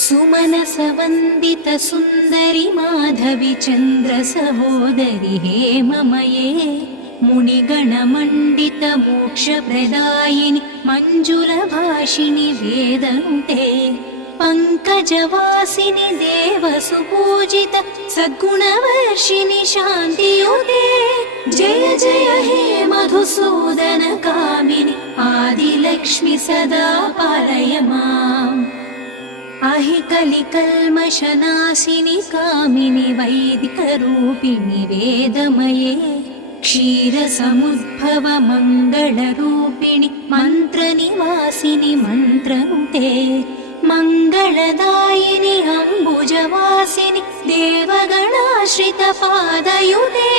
सुमनसवन्दित सुन्दरि माधवि चन्द्र सहोदरि हेममये मुनिगणमण्डित मोक्षप्रदायिनि मञ्जुलभाषिणि वेदनुते पङ्कजवासिनि देवसुपूजित सद्गुणवर्षिणि शान्तियुते जय जय हे मधुसूदन कामिनि आदिलक्ष्मि सदा पालय माम् अहि कलिकल्मषनाशिनि कामिनि वैदिकरूपिणि वेदमये क्षीरसमुद्भव मङ्गलरूपिणि मन्त्रनिवासिनि मन्त्रनुते मङ्गलदायिनि अम्बुजवासिनि देवगणाश्रितपादयुते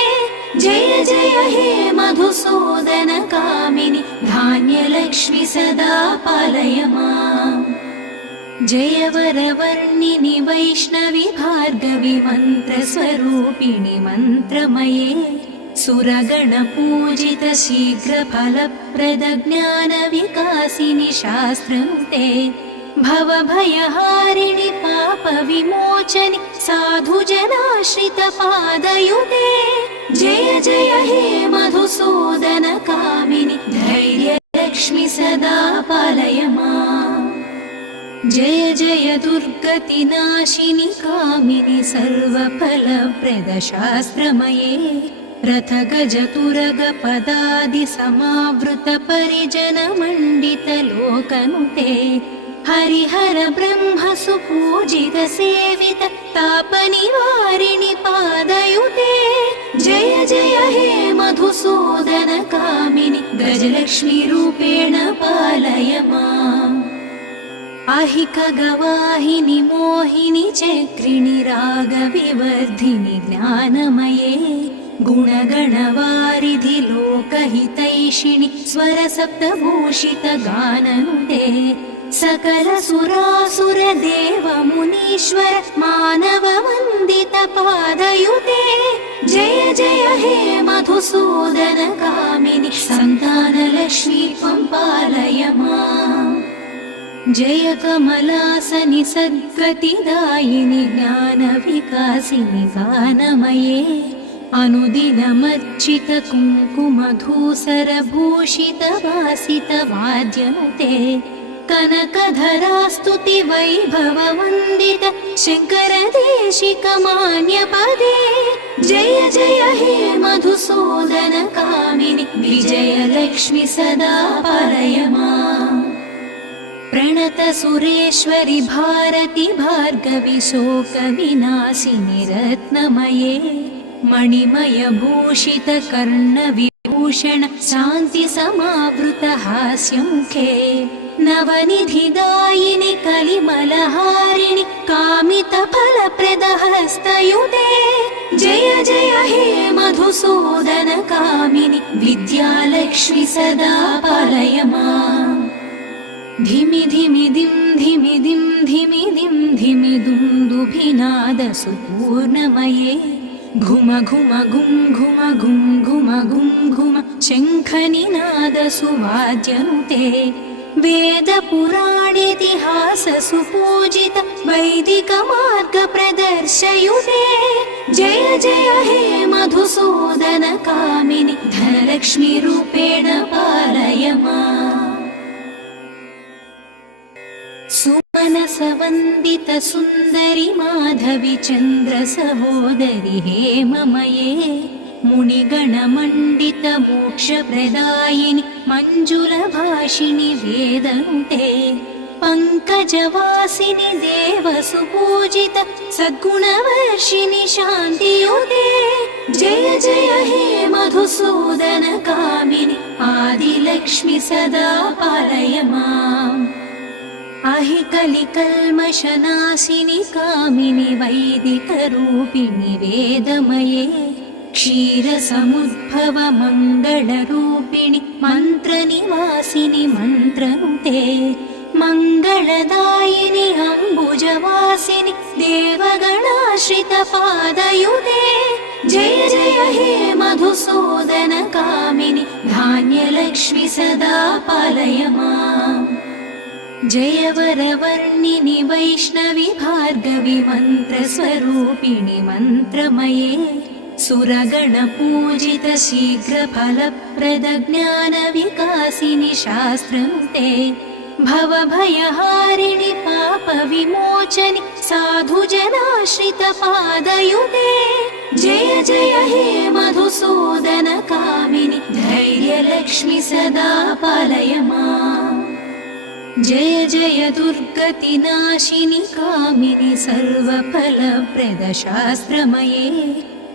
जय जय हे मधुसूदन कामिनि धान्यलक्ष्मि सदा पालय माम् जय वरवर्णिनि वैष्णवि भार्गवि मन्त्रस्वरूपिणि मन्त्रमये सुरगणपूजित शीघ्रफलप्रद ज्ञानविकासिनि शास्त्रनुते भवभयहारिणि पापविमोचनि साधुजनाश्रितपादयुते जय जय हे मधुसूदन कामिनि धैर्यलक्ष्मि सदा पालय माम् जय जय दुर्गतिनाशिनि कामिनि सर्वफलप्रद शास्त्रमये रथगजतुरगपदादि समावृत परिजनमण्डित लोकनुते हरिहर ब्रह्म सुपूजित सेवित तापनिवारिणि पादयुते जय जय हे मधुसूदन कामिनि गजलक्ष्मी रूपेण पालय माम् अहिक गवाहिनि मोहिनि चक्रिणि रागविवर्धिनि ज्ञानमये गुणगणवारिधि लोकहितैषिणि स्वरसप्तभूषित गाननुते सकल सुरासुर देव मुनीश्वर मानव वन्दित पादयुते जय जय हे मधुसूदन कामिनि सन्तानलक्ष्मी त्वं पालय माम् जय कमलासनि सद्गतिदायिनि ज्ञानविकासिनि गानमये अनुदिनमर्चित कुङ्कुमधूसरभूषित वासित वाद्यनुते कनकधरास्तुति वैभव वन्दित शङ्करदेशिकमान्यपदे जय जय हे मधुसूदन कामिनि विजयलक्ष्मि सदा पालय माम् प्रणत सुरेश्वरि भारति भार्गवि शोकविनाशिनि रत्नमये मणिमय भूषित कर्णविभूषण शान्ति समावृत हास्यमुखे नवनिधिदायिनि कलिमलहारिणि कामितफलप्रद हस्तयुते जय जय हे मधुसूदन कामिनि विद्यालक्ष्मि सदा पालय माम् धिमि धिमि दिं धिमि दिं धिमि दिं धिमि दुन्दुभिनाद सुपूर्णमये घुम घुम घुं घुम घुं घुम घुं घुम शङ्खनिनाद सुवाद्यनुते वेद पुराणेतिहास सुपूजित वैदिक मार्ग प्रदर्शयुते जय जय हे मधुसूदन कामिनि धनलक्ष्मी रूपेण पालय माम् सुमनसवन्दित सुन्दरि माधवि चन्द्र सहोदरि हेममये मुनिगणमण्डित मोक्षप्रदायिनि मञ्जुलभाषिणि वेदनुते पङ्कजवासिनि देवसुपूजित सद्गुणवर्षिणि शान्तियुते जय जय हे मधुसूदन कामिनि आदिलक्ष्मि सदा पालय माम् अहि कलिकल्मषनाशिनि कामिनि वैदिकरूपिणि वेदमये क्षीरसमुद्भव मङ्गलरूपिणि मन्त्रनिवासिनि मन्त्रनुते मङ्गलदायिनि अम्बुजवासिनि देवगणाश्रितपादयुते जय जय हे मधुसूदन कामिनि धान्यलक्ष्मि सदा पालय माम् जय वरवर्णिनि वैष्णवि भार्गवि मन्त्रस्वरूपिणि मन्त्रमये सुरगणपूजित शीघ्रफलप्रद ज्ञानविकासिनि शास्त्रनुते भवभयहारिणि पापविमोचनि साधुजनाश्रितपादयुते जय जय हे मधुसूदन कामिनि धैर्यलक्ष्मि सदा पालय माम् जय जय दुर्गतिनाशिनि कामिनि सर्वफलप्रद शास्त्रमये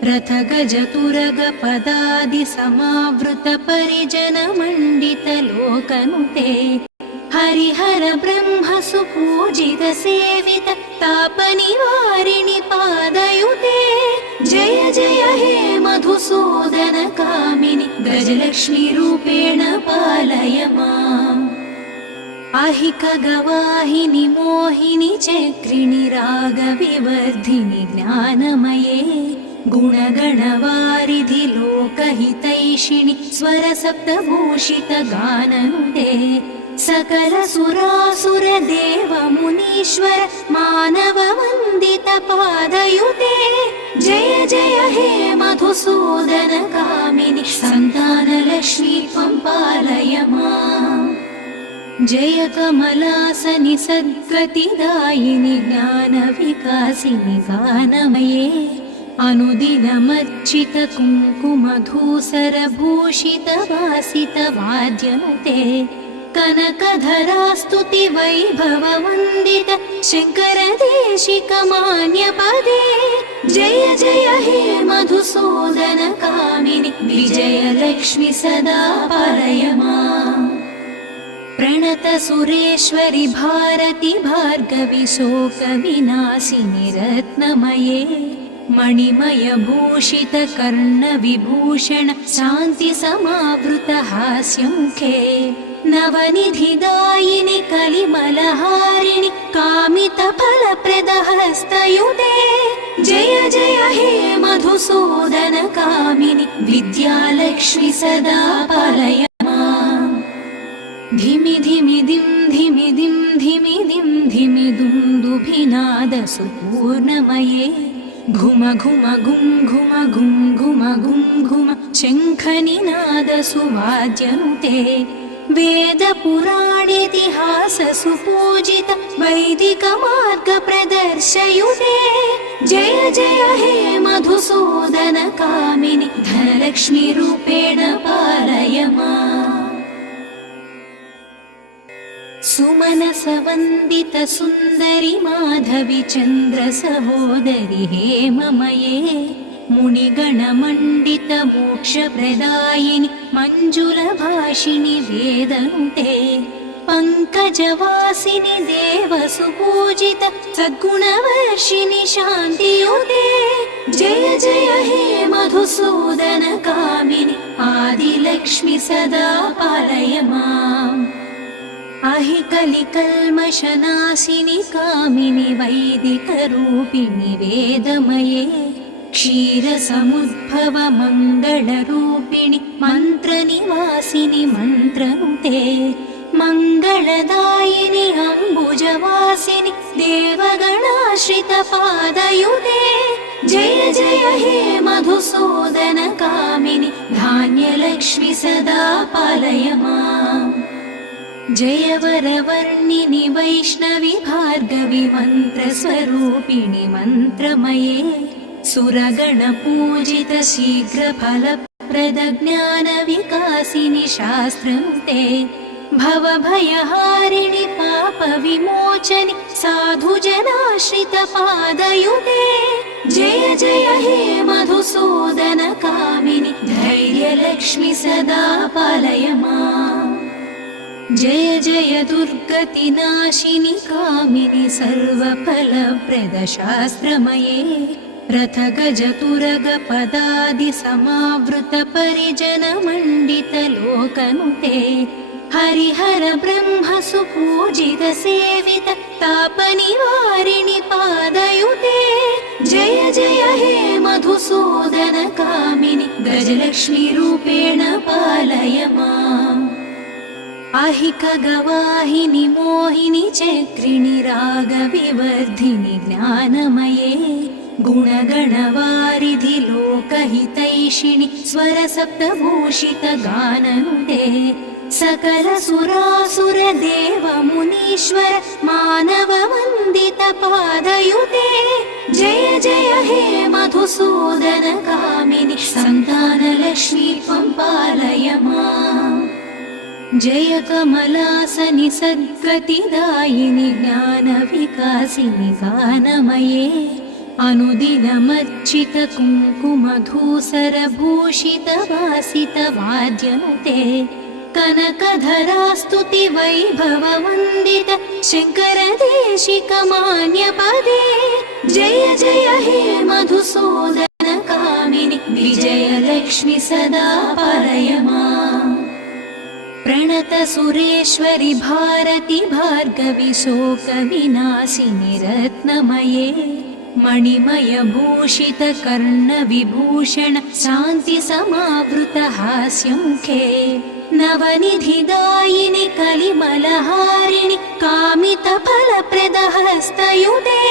रथगजतुरगपदादि समावृत परिजनमण्डित लोकनुते हरिहर ब्रह्म सुपूजित सेवित तापनिवारिणि पादयुते जय जय हे मधुसूदन कामिनि गजलक्ष्मी रूपेण पालय माम् अहिकगवाहिनि मोहिनि चक्रिणि रागविवर्धिनि ज्ञानमये गुणगणवारिधि लोकहितैषिणि स्वरसप्तभूषित गाननुते सकल सुरासुर देव मुनीश्वर मानव वन्दित पादयुते जय जय हे मधुसूदन कामिनि सन्तानलक्ष्मी त्वं पालय माम् जय कमलासनि सद्गतिदायिनि ज्ञानविकासिनि गानमये अनुदिनमर्चित कुङ्कुमधूसरभूषित वासित वाद्यनुते कनकधरास्तुति वैभव वन्दित शङ्करदेशिकमान्यपदे जय जय हे मधुसूदन कामिनि विजयलक्ष्मि सदा पालय माम् प्रणत सुरेश्वरि भारति भार्गवि शोकविनाशिनि रत्नमये मणिमय भूषित कर्णविभूषण शान्ति समावृत हास्यमुखे नवनिधिदायिनि कलिमलहारिणि कामितफलप्रद हस्तयुते जय जय हे मधुसूदन कामिनि विद्यालक्ष्मि सदा पालय माम् धिमि धिमि दिं धिमि दिं धिमि दिं धिमि दुन्दुभिनाद सुपूर्णमये घुम घुम घुं घुम घुं घुम घुं घुम शङ्खनिनाद सुवाद्यनुते वेद पुराणेतिहास सुपूजित वैदिक मार्ग प्रदर्शयुते जय जय हे मधुसूदन कामिनि धनलक्ष्मी रूपेण पालय माम् सुमनसवन्दित सुन्दरि माधवि चन्द्र सहोदरि हेममये मुनिगणमण्डित मोक्षप्रदायिनि मञ्जुलभाषिणि वेदनुते पङ्कजवासिनि देवसुपूजित सद्गुणवर्षिणि शान्तियुते जय जय हे मधुसूदन कामिनि आदिलक्ष्मि सदा पालय माम् अहिकलिकल्मषनाशिनि कामिनि वैदिकरूपिणि वेदमये क्षीरसमुद्भव मङ्गलरूपिणि मन्त्रनिवासिनि मन्त्रनुते मङ्गलदायिनि अम्बुजवासिनि देवगणाश्रित पादयुते जय जय हे मधुसूदन कामिनि धान्यलक्ष्मि सदा पालय माम् जय वरवर्णिनि वैष्णवि भार्गवि मन्त्रस्वरूपिणि मन्त्रमये सुरगणपूजित शीघ्रफलप्रद ज्ञानविकासिनि शास्त्रनुते भवभयहारिणि पापविमोचनि साधुजनाश्रित पादयुते जय जय हे मधुसूदन कामिनि धैर्यलक्ष्मि सदा पालय माम् जय जय दुर्गतिनाशिनि कामिनि सर्वफलप्रद शास्त्रमये रथगजतुरगपदादि समावृत परिजनमण्डित लोकनुते हरिहर ब्रह्म सुपूजित सेवित तापनिवारिणि पादयुते जय जय हे मधुसूदन कामिनि गजलक्ष्मी रूपेण पालय माम् अहिकगवाहिनि मोहिनि चक्रिणि रागविवर्धिनि ज्ञानमये गुणगणवारिधि लोकहितैषिणि स्वरसप्तभूषितगाननुते सकलसुरासुरदेवमुनीश्वर मानववन्दितपादयुते जय जय हे मधुसूदनकामिनि सन्तानलक्ष्मी त्वं पालय माम् जय कमलासनि सद्गतिदायिनि ज्ञानविकासिनि गानमये अनुदिनमर्चित कुङ्कुमधूसरभूषितवासितवाद्यनुते कनकधरास्तुति वैभववन्दित शङ्करदेशिकमान्यपदे जय जय हे मधुसूदनकामिनि विजयलक्ष्मि सदा पालय माम् प्रणत सुरेश्वरि भारति भार्गवि शोकविनाशिनि रत्नमये मणिमय भूषित कर्णविभूषण शान्ति समावृत हास्यमुखे नवनिधिदायिनि कलिमलहारिणि कामितफलप्रदहस्तयुते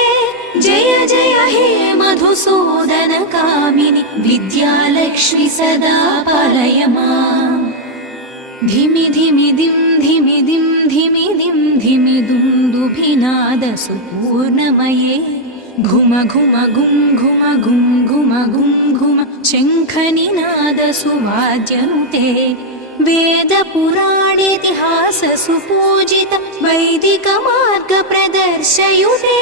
जय जय हे मधुसूदनकामिनि विद्यालक्ष्मि सदा पालय माम् धिमि धिमि दिं धिमि दिं धिमि दिं धिमि दुन्दुभिनादसुपूर्णमये घुम घुम घुं घुम घुं घुम घुं घुम शङ्खनिनादसुवाद्यनुते वेदपुराणेतिहाससुपूजित वैदिकमार्गप्रदर्शयुते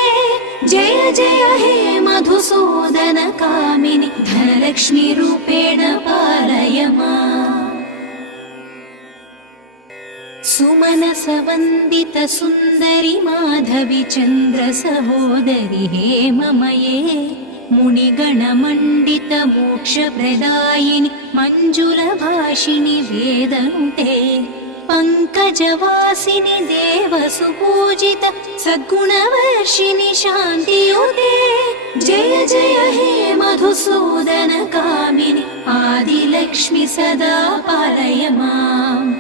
जय जय हे मधुसूदनकामिनि धनलक्ष्मीरूपेण पालय माम् सुमनसवन्दित सुन्दरि माधवि चन्द्र सहोदरि हेममये मुनिगणमण्डित मोक्षप्रदायिनि मञ्जुलभाषिणि वेदनुते पङ्कजवासिनि देवसुपूजित सद्गुणवर्षिणि शान्तियुते जय जय हे मधुसूदनकामिनि आदिलक्ष्मि सदा पालय माम्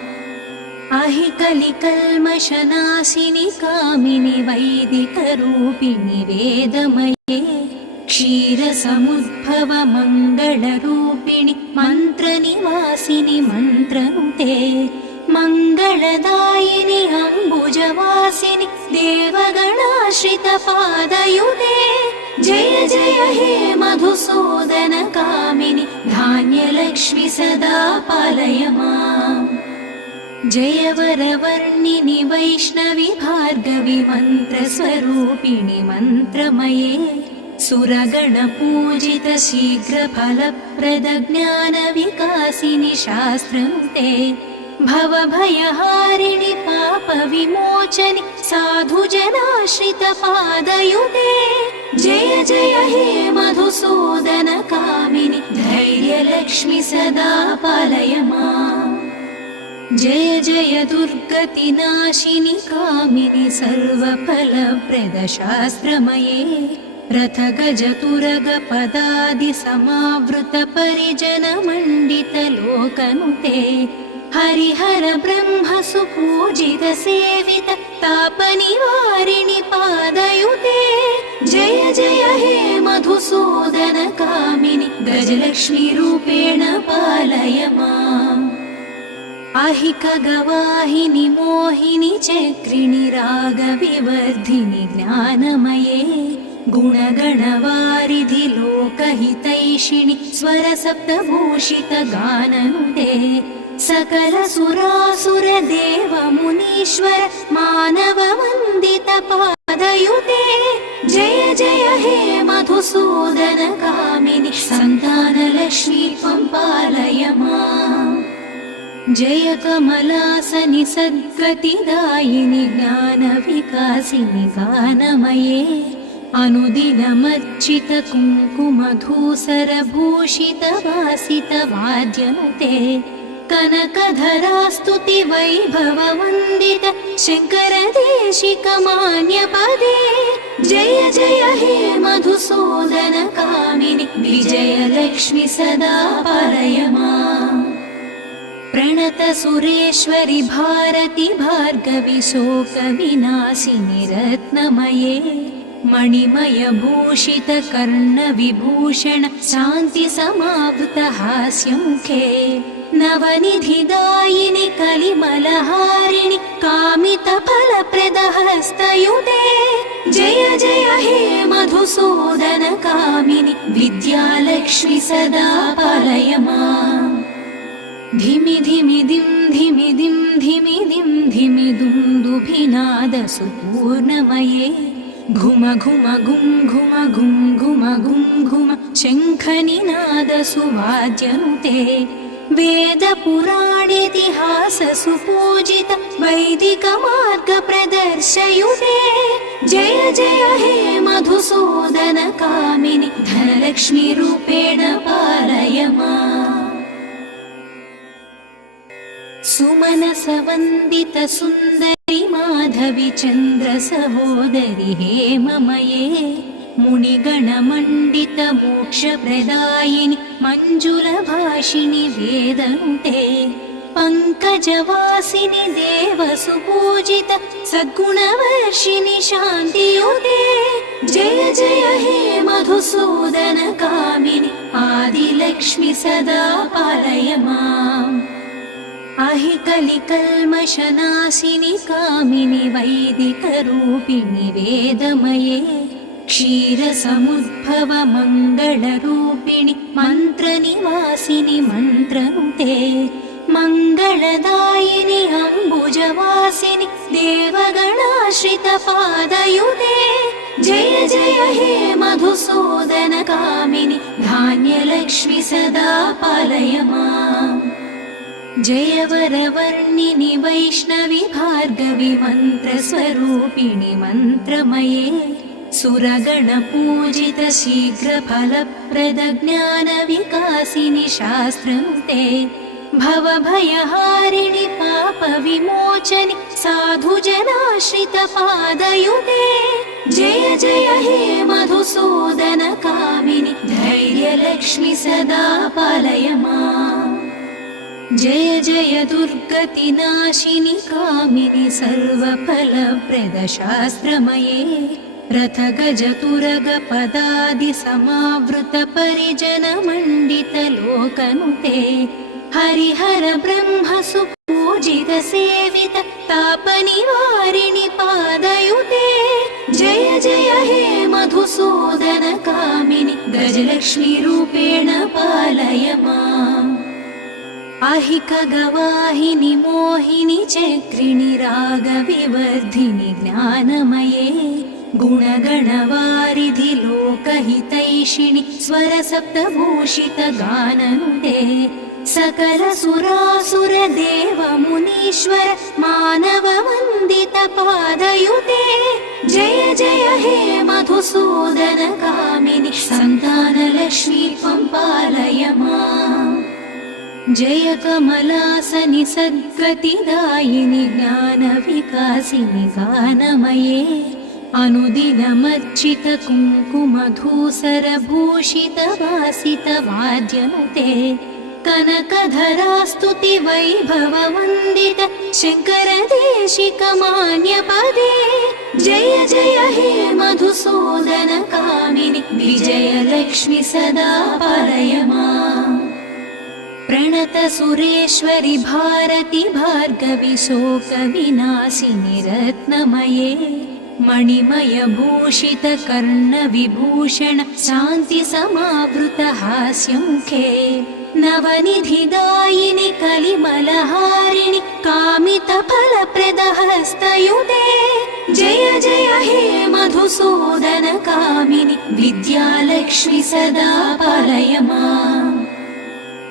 अहिकलिकल्मषनाशिनि कामिनि वैदिकरूपिणि वेदमये क्षीरसमुद्भव मङ्गलरूपिणि मन्त्रनिवासिनि मन्त्रनुते मङ्गलदायिनि अम्बुजवासिनि देवगणाश्रितपादयुते जय जय हे मधुसूदनकामिनि धान्यलक्ष्मि सदा पालय माम् जय वरवर्णिनि वैष्णवि भार्गवि मन्त्रस्वरूपिणि मन्त्रमये सुरगणपूजित शीघ्रफलप्रद ज्ञानविकासिनि शास्त्रनुते भवभयहारिणि पापविमोचनि साधुजनाश्रितपादयुते जय जय हे मधुसूदनकामिनि धैर्यलक्ष्मि सदा पालय माम् जय जय दुर्गतिनाशिनि कामिनि सर्वफलप्रदशास्त्रमये रथगजतुरगपदादिसमावृत परिजनमण्डितलोकनुते हरिहर ब्रह्म सुपूजित सेवित तापनिवारिणि पादयुते जय जय हे मधुसूदनकामिनि गजलक्ष्मीरूपेण पालय माम् अहिकगवाहिनि मोहिनि चक्रिणि रागविवर्धिनि ज्ञानमये गुणगणवारिधि लोकहितैषिणि स्वरसप्तभूषितगाननुते सकलसुरासुरदेवमुनीश्वर मानववन्दितपादयुते जय जय हे मधुसूदनकामिनि सन्तानलक्ष्मी त्वं पालय माम् जय कमलासनि सद्गतिदायिनि ज्ञानविकासिनि गानमये अनुदिनमर्चित कुङ्कुमधूसरभूषितवासितवाद्यनुते कनकधरास्तुति वैभववन्दित शङ्करदेशिकमान्यपदे जय जय हे मधुसूदनकामिनि विजयलक्ष्मि सदा पालय माम् प्रणत सुरेश्वरि भारति भार्गवि शोकविनाशिनि रत्नमये मणिमय भूषित कर्ण विभूषण शान्ति समावृत हास्यमुखे नवनिधिदायिनि कलिमलहारिणि कामित फलप्रद हस्तयुते जय जय हे मधुसूदन कामिनि विद्यालक्ष्मि सदा पालय माम् धिमि धिमि दिं धिमि दिं धिमि दिं धिमि दुन्दुभिनाद सुपूर्णमये घुम घुम घुं घुम घुं घुम घुं घुम शङ्खनिनाद सुवाद्यनुते वेद पुराणेतिहास सुपूजित वैदिक मार्ग प्रदर्शयुते जय जय हे मधुसूदन कामिनि धनलक्ष्मी रूपेण पालय माम् सुमनसवन्दित सुन्दरि माधवि चन्द्र सहोदरि हेममये मुनिगणमण्डित मोक्षप्रदायिनि मञ्जुलभाषिणि वेदनुते पङ्कजवासिनि देवसुपूजित सद्गुणवर्षिणि शान्तियुते जय जय हे मधुसूदन कामिनि आदिलक्ष्मि सदा पालय माम् अहि कलिकल्मषनाशिनि कामिनि वैदिकरूपिणि वेदमये क्षीरसमुद्भव मङ्गलरूपिणि मन्त्रनिवासिनि मन्त्रनुते मङ्गलदायिनि अम्बुजवासिनि देवगणाश्रित पादयुते जय जय हे मधुसूदन कामिनि धान्यलक्ष्मि सदा पालय माम् जय वरवर्णिनि वैष्णवि भार्गवि मन्त्रस्वरूपिणि मन्त्रमये सुरगणपूजित शीघ्रफलप्रद ज्ञानविकासिनि शास्त्रनुते भवभयहारिणि पापविमोचनि साधुजनाश्रित पादयुते जय जय हे मधुसूदन कामिनि धैर्यलक्ष्मि सदा पालय माम् जय जय दुर्गतिनाशिनि कामिनि सर्वफलप्रद शास्त्रमये रथ गज तुरग पदादि समावृत परिजन मण्डित लोकनुते हरिहर ब्रह्म सुपूजित सेवित तापनिवारिणि पादयुते जय जय हे मधुसूदन कामिनि गजलक्ष्मी रूपेण पालय माम् अहिक गवाहिनि मोहिनि चक्रिणि रागविवर्धिनि ज्ञानमये गुणगणवारिधि लोकहितैषिणि स्वरसप्तभूषित गाननुते सकल सुरासुर देव मुनीश्वर मानव वन्दित पादयुते जय जय हे मधुसूदन कामिनि सन्तानलक्ष्मी त्वं पालय माम् जय कमलासनि सद्गतिदायिनि ज्ञानविकासिनि गानमये अनुदिनमर्चित कुङ्कुमधूसरभूषित वासित वाद्यनुते कनकधरास्तुति वैभव वन्दित शङ्कर देशिक मान्यपदे जय जय हे मधुसूदन कामिनि विजयलक्ष्मि सदा पालय माम् प्रणत सुरेश्वरि भारति भार्गवि शोकविनाशिनि रत्नमये मणिमय भूषित कर्ण विभूषण शान्ति समावृत हास्यमुखे नवनिधिदायिनि कलिमलहारिणि कामित फलप्रद हस्तयुते जय जय हे मधुसूदन कामिनि विद्यालक्ष्मि सदा पालय माम्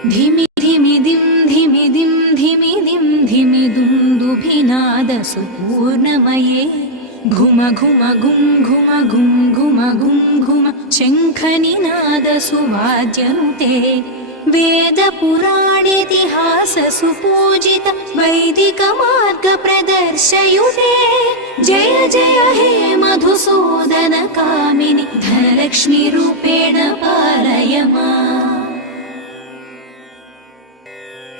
धिमि धिमि दिं धिमि दिं धिमि दिं धिमि दुन्दुभिनाद सुपूर्णमये घुम घुम घुं घुम घुं घुम घुं घुम शङ्खनिनाद सुवाद्यनुते वेद पुराणेतिहास सुपूजित वैदिक मार्ग प्रदर्शयुते जय जय हे मधुसूदन कामिनि धनलक्ष्मी रूपेण पालय माम्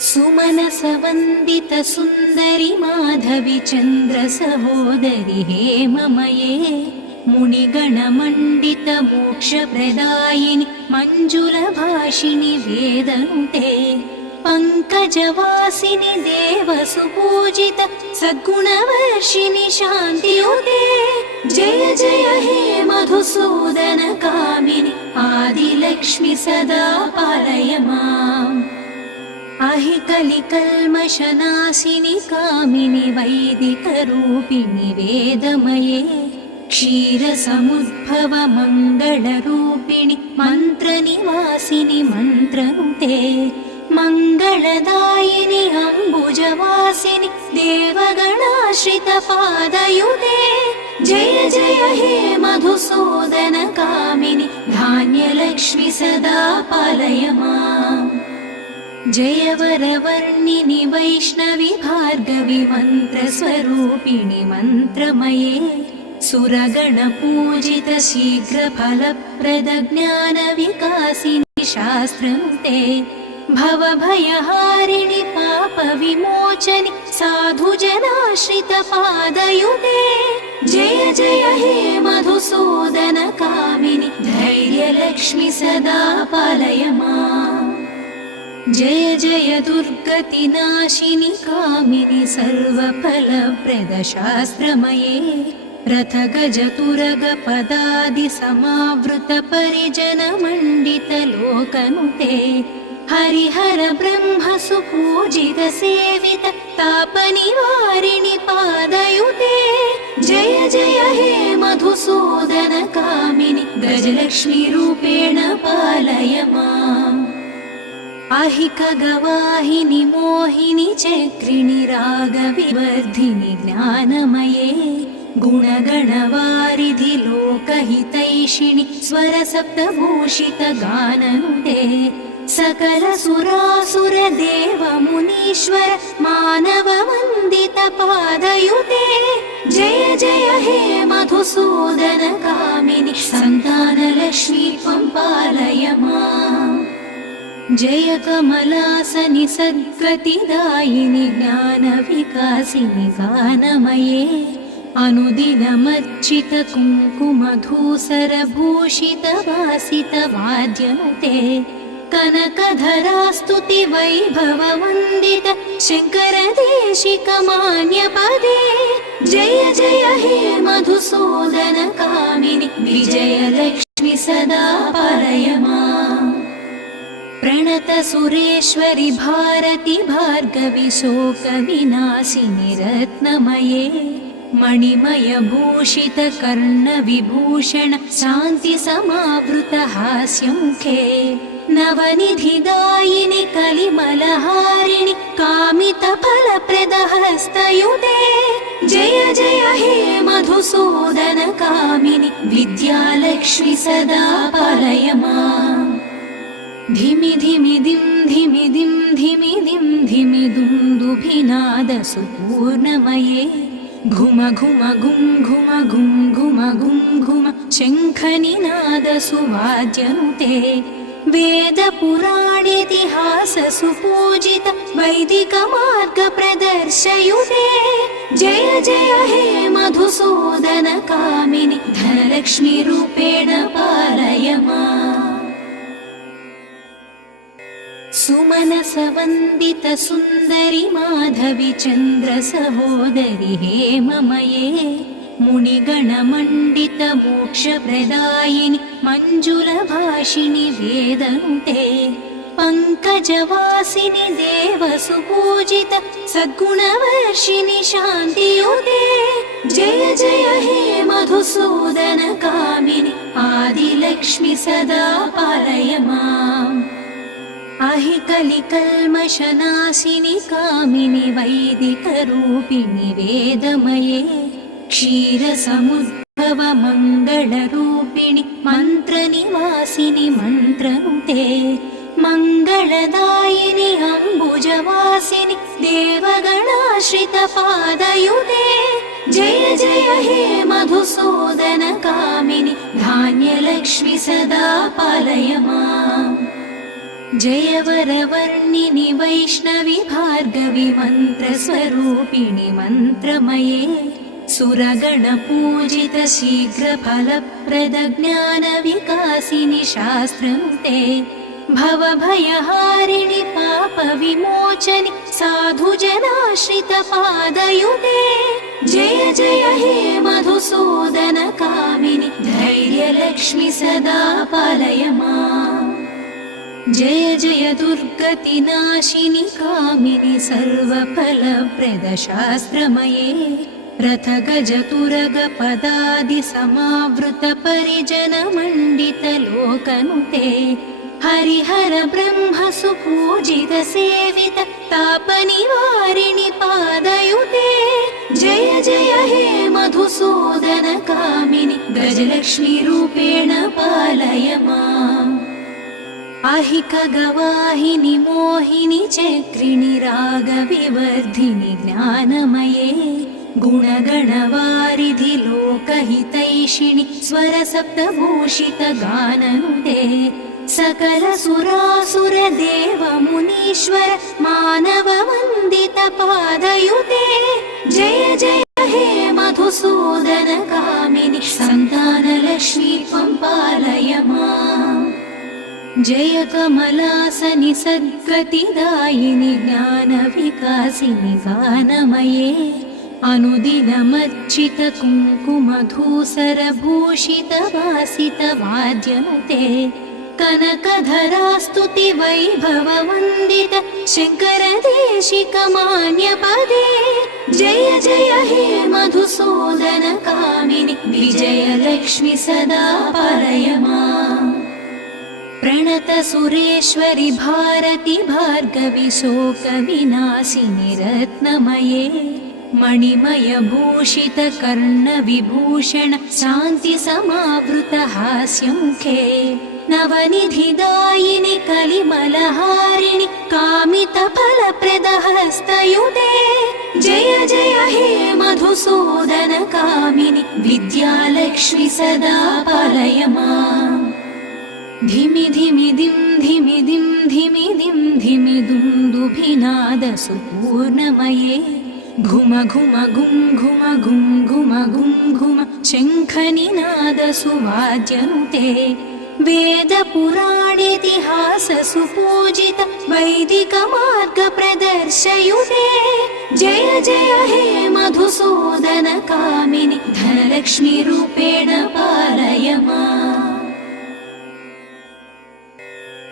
सुमनसवन्दित सुन्दरि माधवि चन्द्र सहोदरि हेममये मुनिगणमण्डित मोक्षप्रदायिनि मञ्जुलभाषिणि वेदनुते पङ्कजवासिनि देवसुपूजित सद्गुणवर्षिणि शान्तियुते जय जय हे मधुसूदन कामिनि आदिलक्ष्मि सदा पालय माम् अहिकलिकल्मषनाशिनि कामिनि वैदिकरूपिणि वेदमये क्षीरसमुद्भव मङ्गलरूपिणि मन्त्रनिवासिनि मन्त्रनुते मङ्गलदायिनि अम्बुजवासिनि देवगणाश्रितपादयुते जय जय हे मधुसूदन कामिनि धान्यलक्ष्मि सदा पालय माम् जय वरवर्णिनि वैष्णवि भार्गवि मन्त्रस्वरूपिणि मन्त्रमये सुरगणपूजित शीघ्रफलप्रद ज्ञानविकासिनि शास्त्रनुते भवभयहारिणि पापविमोचनि साधुजनाश्रितपादयुते जय जय हे मधुसूदन कामिनि धैर्यलक्ष्मि सदा पालय माम् जय जय दुर्गतिनाशिनि कामिनि सर्वफलप्रद शास्त्रमये रथगजतुरगपदादि समावृत परिजनमण्डित लोकनुते हरिहर ब्रह्म सुपूजित सेवित तापनिवारिणि पादयुते जय जय हे मधुसूदन कामिनि गजलक्ष्मी रूपेण पालय माम् अहिकगवाहिनि मोहिनि चक्रिणि रागविवर्धिनि ज्ञानमये गुणगणवारिधि लोकहितैषिणि स्वरसप्तभूषित गाननुते सकल सुरासुर देव मुनीश्वर मानव वन्दित पादयुते जय जय हे मधुसूदन कामिनि सन्तानलक्ष्मी त्वं पालय माम् जय कमलासनि सद्गतिदायिनि ज्ञानविकासिनि गानमये अनुदिनमर्चित कुङ्कुमधूसरभूषित वासित वाद्यनुते कनकधरास्तुति वैभव वन्दित शङ्करदेशिकमान्यपदे जय जय हे मधुसूदन कामिनि विजयलक्ष्मि सदा पालय माम् प्रणत सुरेश्वरि भारति भार्गवि शोकविनाशिनि रत्नमये मणिमय भूषित कर्णविभूषण शान्ति समावृत हास्यमुखे नवनिधिदायिनि कलिमलहारिणि कामित फलप्रद हस्तयुते जय जय हे मधुसूदन कामिनि विद्यालक्ष्मि सदा पालय माम् धिमि धिमि दिं धिमि दिं धिमि दिं धिमि दुन्दुभिनाद सुपूर्णमये घुम घुम घुं घुम घुं घुम घुं घुम शङ्खनिनाद सुवाद्यनुते वेदपुराणेतिहास सुपूजित वैदिकमार्ग प्रदर्शयुते जय जय हे मधुसूदन कामिनि धनलक्ष्मी रूपेण पालय माम् सुमनसवन्दित सुन्दरि माधवि चन्द्र सहोदरि हेममये मुनिगणमण्डित मोक्षप्रदायिनि मञ्जुलभाषिणि वेदनुते पङ्कजवासिनि देवसुपूजित सद्गुणवर्षिणि शान्तियुते जय जय हे मधुसूदन कामिनि आदिलक्ष्मि सदा पालय माम् अहिकलिकल्मषनाशिनि कामिनि वैदिकरूपिणि वेदमये क्षीरसमुद्भव मङ्गलरूपिणि मन्त्रनिवासिनि मन्त्रनुते मङ्गलदायिनि अम्बुजवासिनि देवगणाश्रितपादयुते जय जय हे मधुसूदन कामिनि धान्यलक्ष्मि सदा पालय माम् जय वरवर्णिनि वैष्णवि भार्गवि मन्त्रस्वरूपिणि मन्त्रमये सुरगणपूजित शीघ्रफलप्रद ज्ञानविकासिनि शास्त्रनुते भवभयहारिणि पापविमोचनि साधुजनाश्रितपादयुते जय जय हे मधुसूदनकामिनि धैर्यलक्ष्मि सदा पालय माम् जय जय दुर्गतिनाशिनि कामिनि सर्वफलप्रद शास्त्रमये रथगजतुरगपदादि समावृत परिजनमण्डित लोकनुते हरिहर ब्रह्म सुपूजित सेवित तापनिवारिणि पादयुते जय जय हे मधुसूदनकामिनि गजलक्ष्मी रूपेण पालय माम् अहिकगवाहिनि मोहिनि चक्रिणि रागविवर्धिनि ज्ञानमये गुणगणवारिधि लोकहितैषिणि स्वरसप्तभूषित गाननुते सकल सुरासुर देव मुनीश्वर मानव वन्दित पादयुते जय जय हे मधुसूदनकामिनि सन्तानलक्ष्मी त्वं पालय माम् जय कमलासनि सद्गतिदायिनि ज्ञानविकासिनि गानमये अनुदिनमर्चित कुङ्कुमधूसरभूषित वासित वाद्यनुते कनकधरास्तुति वैभववन्दित शङ्करदेशिकमान्यपदे जय जय हे मधुसूदनकामिनि विजयलक्ष्मि सदा पालय माम् प्रणत सुरेश्वरि भारति भार्गवि शोकविनाशिनि रत्नमये मणिमय भूषित कर्णविभूषण शान्ति समावृत हास्यमुखे नवनिधिदायिनि कलिमलहारिणि कामितफलप्रद हस्तयुते जय जय हे मधुसूदनकामिनि विद्यालक्ष्मि सदा पालय माम् धिमि धिमि दिं धिमि दिं धिमि दिं धिमि दुन्दुभिनाद सुपूर्णमये घुम घुम घुं घुम घुं घुम घुं घुम शङ्खनिनाद सुवाद्यनुते वेदपुराणेतिहास सुपूजित वैदिक मार्ग प्रदर्शयुते जय जय हे मधुसूदनकामिनि धनलक्ष्मी रूपेण पालय माम्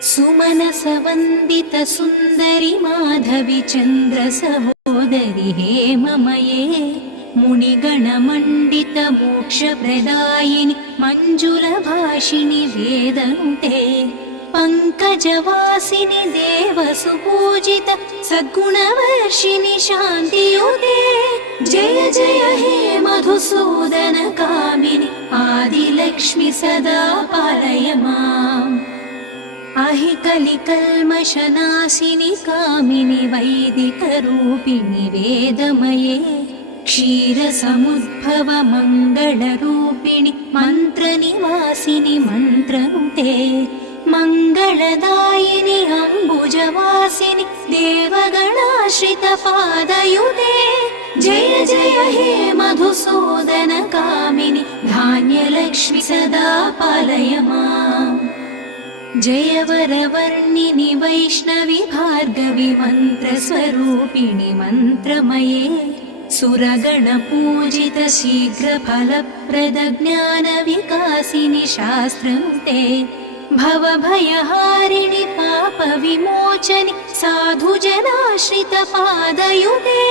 सुमनसवन्दित सुन्दरि माधवि चन्द्र सहोदरि हेममये मुनिगणमण्डित मोक्षप्रदायिनि मञ्जुलभाषिणि वेदनुते पङ्कजवासिनि देवसुपूजित सद्गुणवर्षिणि शान्तियुते जय जय हे मधुसूदनकामिनि आदिलक्ष्मि सदा पालय माम् अहिकलिकल्मषनाशिनि कामिनि वैदिकरूपिणि वेदमये क्षीरसमुद्भव मङ्गलरूपिणि मन्त्रनिवासिनि मन्त्रनुते मङ्गलदायिनि अम्बुजवासिनि देवगणाश्रित पादयुते जय जय हे मधुसूदनकामिनि धान्यलक्ष्मि सदा पालय माम् जय वरवर्णिनि वैष्णवि भार्गवि मन्त्रस्वरूपिणि मन्त्रमये सुरगणपूजित शीघ्रफलप्रद ज्ञानविकासिनि शास्त्रनुते भवभयहारिणि पापविमोचनि साधुजनाश्रित पादयुते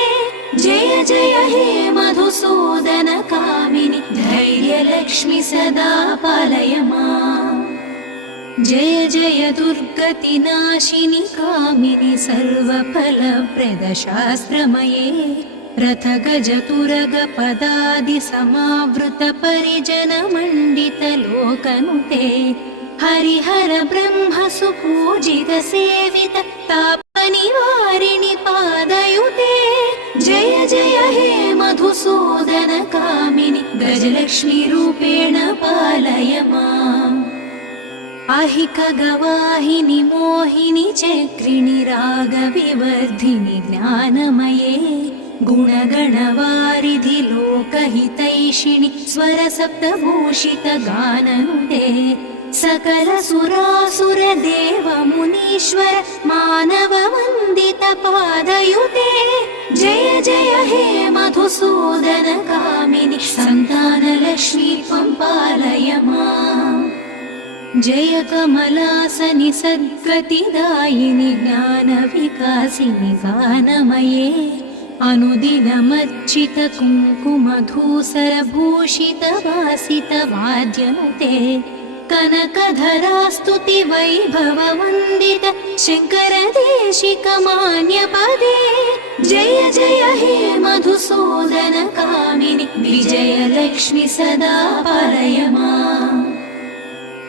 जय जय हे मधुसूदनकामिनि धैर्यलक्ष्मि सदा पालय माम् जय जय दुर्गतिनाशिनि कामिनि सर्वफलप्रद शास्त्रमये रथगजतुरगपदादि समावृत परिजनमण्डित लोकनुते हरिहर ब्रह्म सुपूजित सेवित तापनिवारिणि पादयुते जय जय हे मधुसूदनकामिनि गजलक्ष्मी रूपेण पालय माम् अहिकगवाहिनि मोहिनि चक्रिणि रागविवर्धिनि ज्ञानमये गुणगणवारिधि लोकहितैषिणि स्वरसप्तभूषितगाननुते सकलसुरासुर देव मुनीश्वर मानववन्दितपादयुते जय जय हे मधुसूदन कामिनि सन्तानलक्ष्मी त्वं पालय माम् जय कमलासनि सद्गतिदायिनि ज्ञानविकासिनि गानमये अनुदिनमर्चित कुङ्कुमधूसरभूषितवासितवाद्यनुते कनकधरास्तुति वैभववन्दित शङ्करदेशिकमान्यपदे जय जय हे मधुसूदन कामिनि विजयलक्ष्मि सदा पालय माम्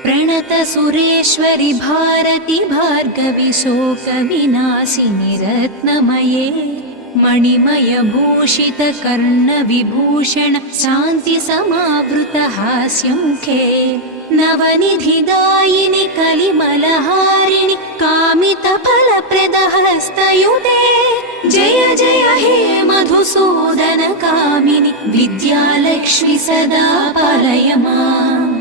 प्रणत सुरेश्वरि भारति भार्गवि शोकविनाशिनि रत्नमये मणिमय भूषित कर्णविभूषण शान्ति समावृत हास्यमुखे नवनिधिदायिनि कलिमलहारिणि कामितफलप्रदहस्तयुते जय जय हे मधुसूदन कामिनि विद्यालक्ष्मि सदा पालय माम्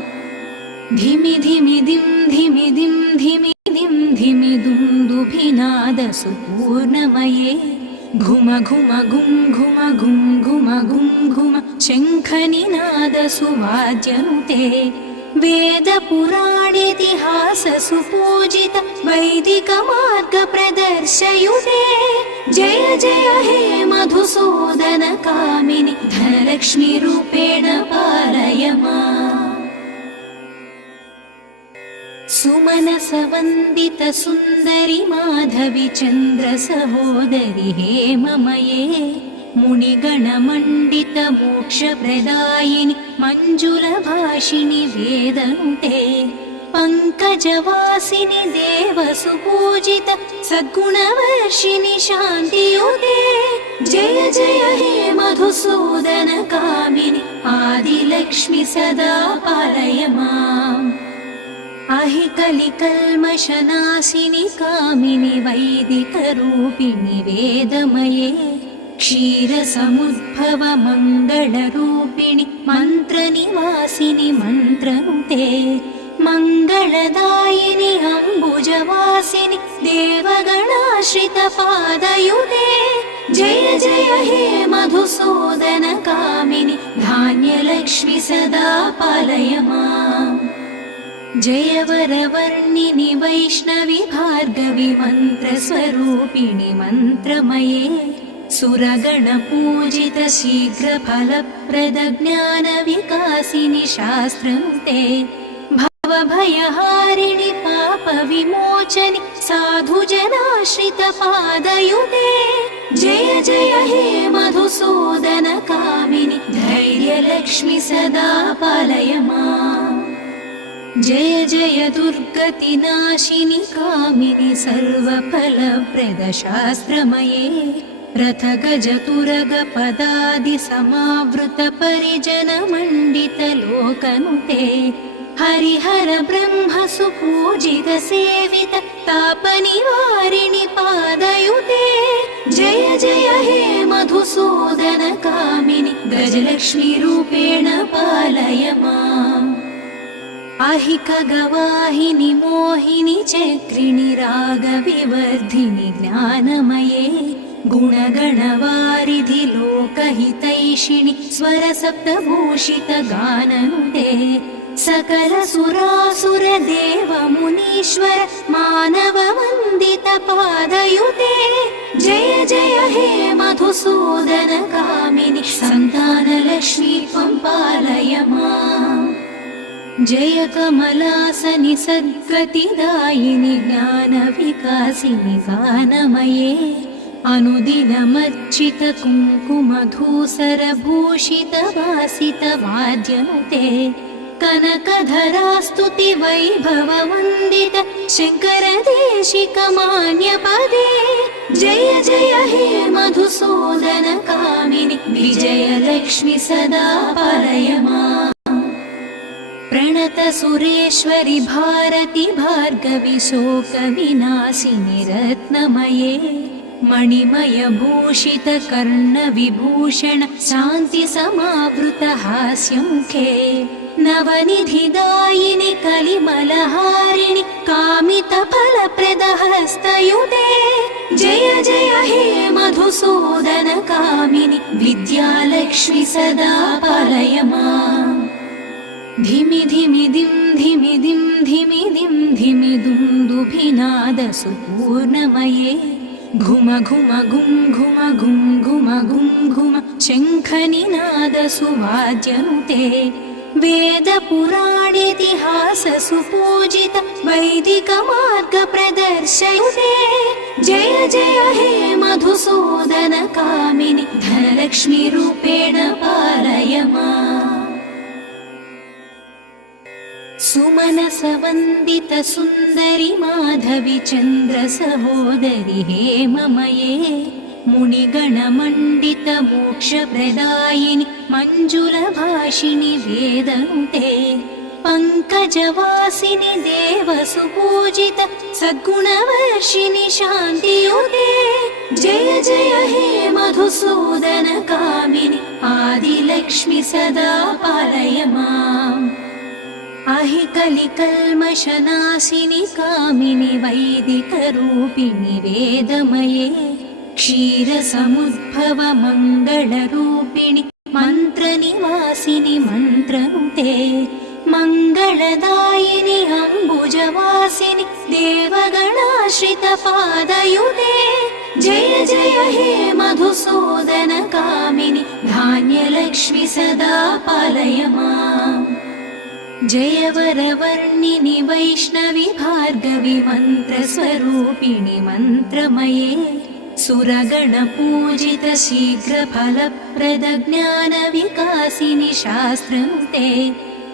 धिमि धिमि दिं धिमि दिं धिमि दिं धिमि दुन्दुभिनादसुपूर्णमये घुम घुम घुं घुम घुं घुम घुं घुम शङ्खनिनादसुवाद्यनुते वेदपुराणेतिहाससुपूजित वैदिकमार्गप्रदर्शयुते जय जय हे मधुसूदन कामिनि धनलक्ष्मीरूपेण पालय माम् सुमनसवन्दित सुन्दरि माधवि चन्द्र सहोदरि हेममये मुनिगणमण्डित मोक्षप्रदायिनि मञ्जुलभाषिणि वेदनुते पङ्कजवासिनि देवसुपूजित सद्गुणवर्षिणि शान्तियुते जय जय हे मधुसूदन कामिनि आदिलक्ष्मि सदा पालय माम् अहिकलिकल्मषनाशिनि कामिनि वैदिकरूपिणि वेदमये क्षीरसमुद्भव मङ्गलरूपिणि मन्त्रनिवासिनि मन्त्रनुते मङ्गलदायिनि अम्बुजवासिनि देवगणाश्रितपादयुते जय जय हे मधुसूदन कामिनि धान्यलक्ष्मि सदा पालय माम् जय वरवर्णिनि वैष्णवि भार्गवि मन्त्रस्वरूपिणि मन्त्रमये सुरगणपूजित शीघ्रफलप्रद ज्ञानविकासिनि शास्त्रनुते भवभयहारिणि पापविमोचनि साधुजनाश्रितपादयुते जय जय हे मधुसूदन कामिनि धैर्यलक्ष्मि सदा पालय माम् जय जय दुर्गतिनाशिनि कामिनि सर्वफलप्रद शास्त्रमये रथगजतुरगपदादि समावृत परिजनमण्डित लोकनुते हरिहर ब्रह्म सुपूजित सेवित तापनिवारिणि पादयुते जय जय हे मधुसूदन कामिनि गजलक्ष्मीरूपेण पालय माम् अहिकगवाहिनि मोहिनि चक्रिणि रागविवर्धिनि ज्ञानमये गुणगणवारिधि लोकहितैषिणि स्वरसप्तभूषितगाननुते सकलसुरासुर देव मुनीश्वर मानववन्दितपादयुते जय जय हे मधुसूदन कामिनि सन्तानलक्ष्मी त्वं पालय माम् जय कमलासनि सद्गतिदायिनि ज्ञानविकासिनि गानमये अनुदिनमर्चित कुङ्कुमधूसरभूषितवासितवाद्यनुते कनकधरास्तुति वैभववन्दित शङ्करदेशिकमान्यपदे जय जय हे मधुसूदन कामिनि विजयलक्ष्मि सदा पालय माम् प्रणत प्रणतसुरेश्वरि भारति भार्गवि शोकविनाशिनि रत्नमये मणिमयभूषित कर्णविभूषण शान्तिसमावृत हास्यमुखे नवनिधिदायिनि कलिमलहारिणि कामितफलप्रदहस्तयुते जय जय हे मधुसूदन कामिनि विद्यालक्ष्मि सदा पालय माम् धिमि धिमि दिं धिमि दिं धिमि दिं धिमि दुन्दुभिनादसुपूर्णमये घुम घुम घुं घुम घुं घुम घुं घुम शङ्खनिनादसुवाद्यनुते वेदपुराणेतिहाससुपूजित वैदिकमार्गप्रदर्शयुते जय जय हे मधुसूदन कामिनि धनलक्ष्मीरूपेण पालय माम् सुमनसवन्दित सुन्दरि माधवि चन्द्र सहोदरि हेममये मुनिगणमण्डित मोक्षप्रदायिनि मञ्जुलभाषिणि वेदनुते पङ्कजवासिनि देवसुपूजित सद्गुणवर्षिणि शान्तियुते जय जय हे मधुसूदन कामिनि आदिलक्ष्मि सदा पालय माम् अहि कलिकल्मषनाशिनि कामिनि वैदिकरूपिणि वेदमये क्षीरसमुद्भव मङ्गलरूपिणि मन्त्रनिवासिनि मन्त्रनुते मङ्गलदायिनि अम्बुजवासिनि देवगणाश्रितपादयुते जय जय हे मधुसूदन कामिनि धान्यलक्ष्मि सदा पालय माम् जय वरवर्णिनि वैष्णवि भार्गवि मन्त्रस्वरूपिणि मन्त्रमये सुरगणपूजित शीघ्रफलप्रद ज्ञानविकासिनि शास्त्रनुते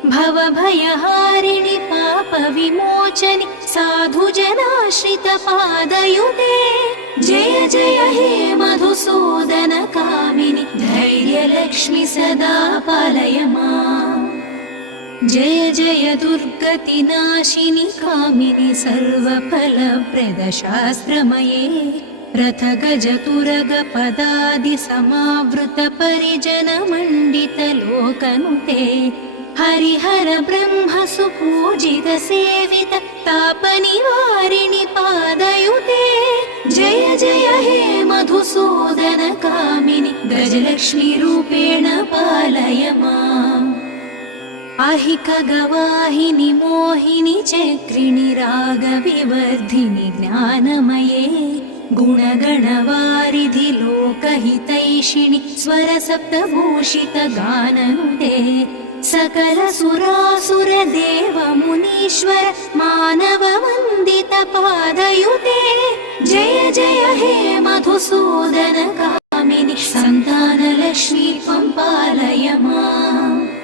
भवभयहारिणि पापविमोचनि साधुजनाश्रितपादयुते जय जय हे मधुसूदन कामिनि धैर्यलक्ष्मि सदा पालय माम् जय जय दुर्गतिनाशिनि कामिनि सर्वफलप्रद शास्त्रमये रथगजतुरगपदादि समावृत परिजनमण्डित लोकनुते हरिहर ब्रह्म सुपूजित सेवित तापनिवारिणि पादयुते जय जय हे मधुसूदन कामिनि गजलक्ष्मीरूपेण पालय माम् अहि खगवाहिनि मोहिनि चक्रिणि रागविवर्धिनि ज्ञानमये गुणगणवारिधि लोकहितैषिणि स्वरसप्तभूषित गाननुते सकलसुरासुर देव मुनीश्वर मानव वन्दित पादयुते जय जय हे मधुसूदन कामिनि सन्तानलक्ष्मी त्वं पालय माम्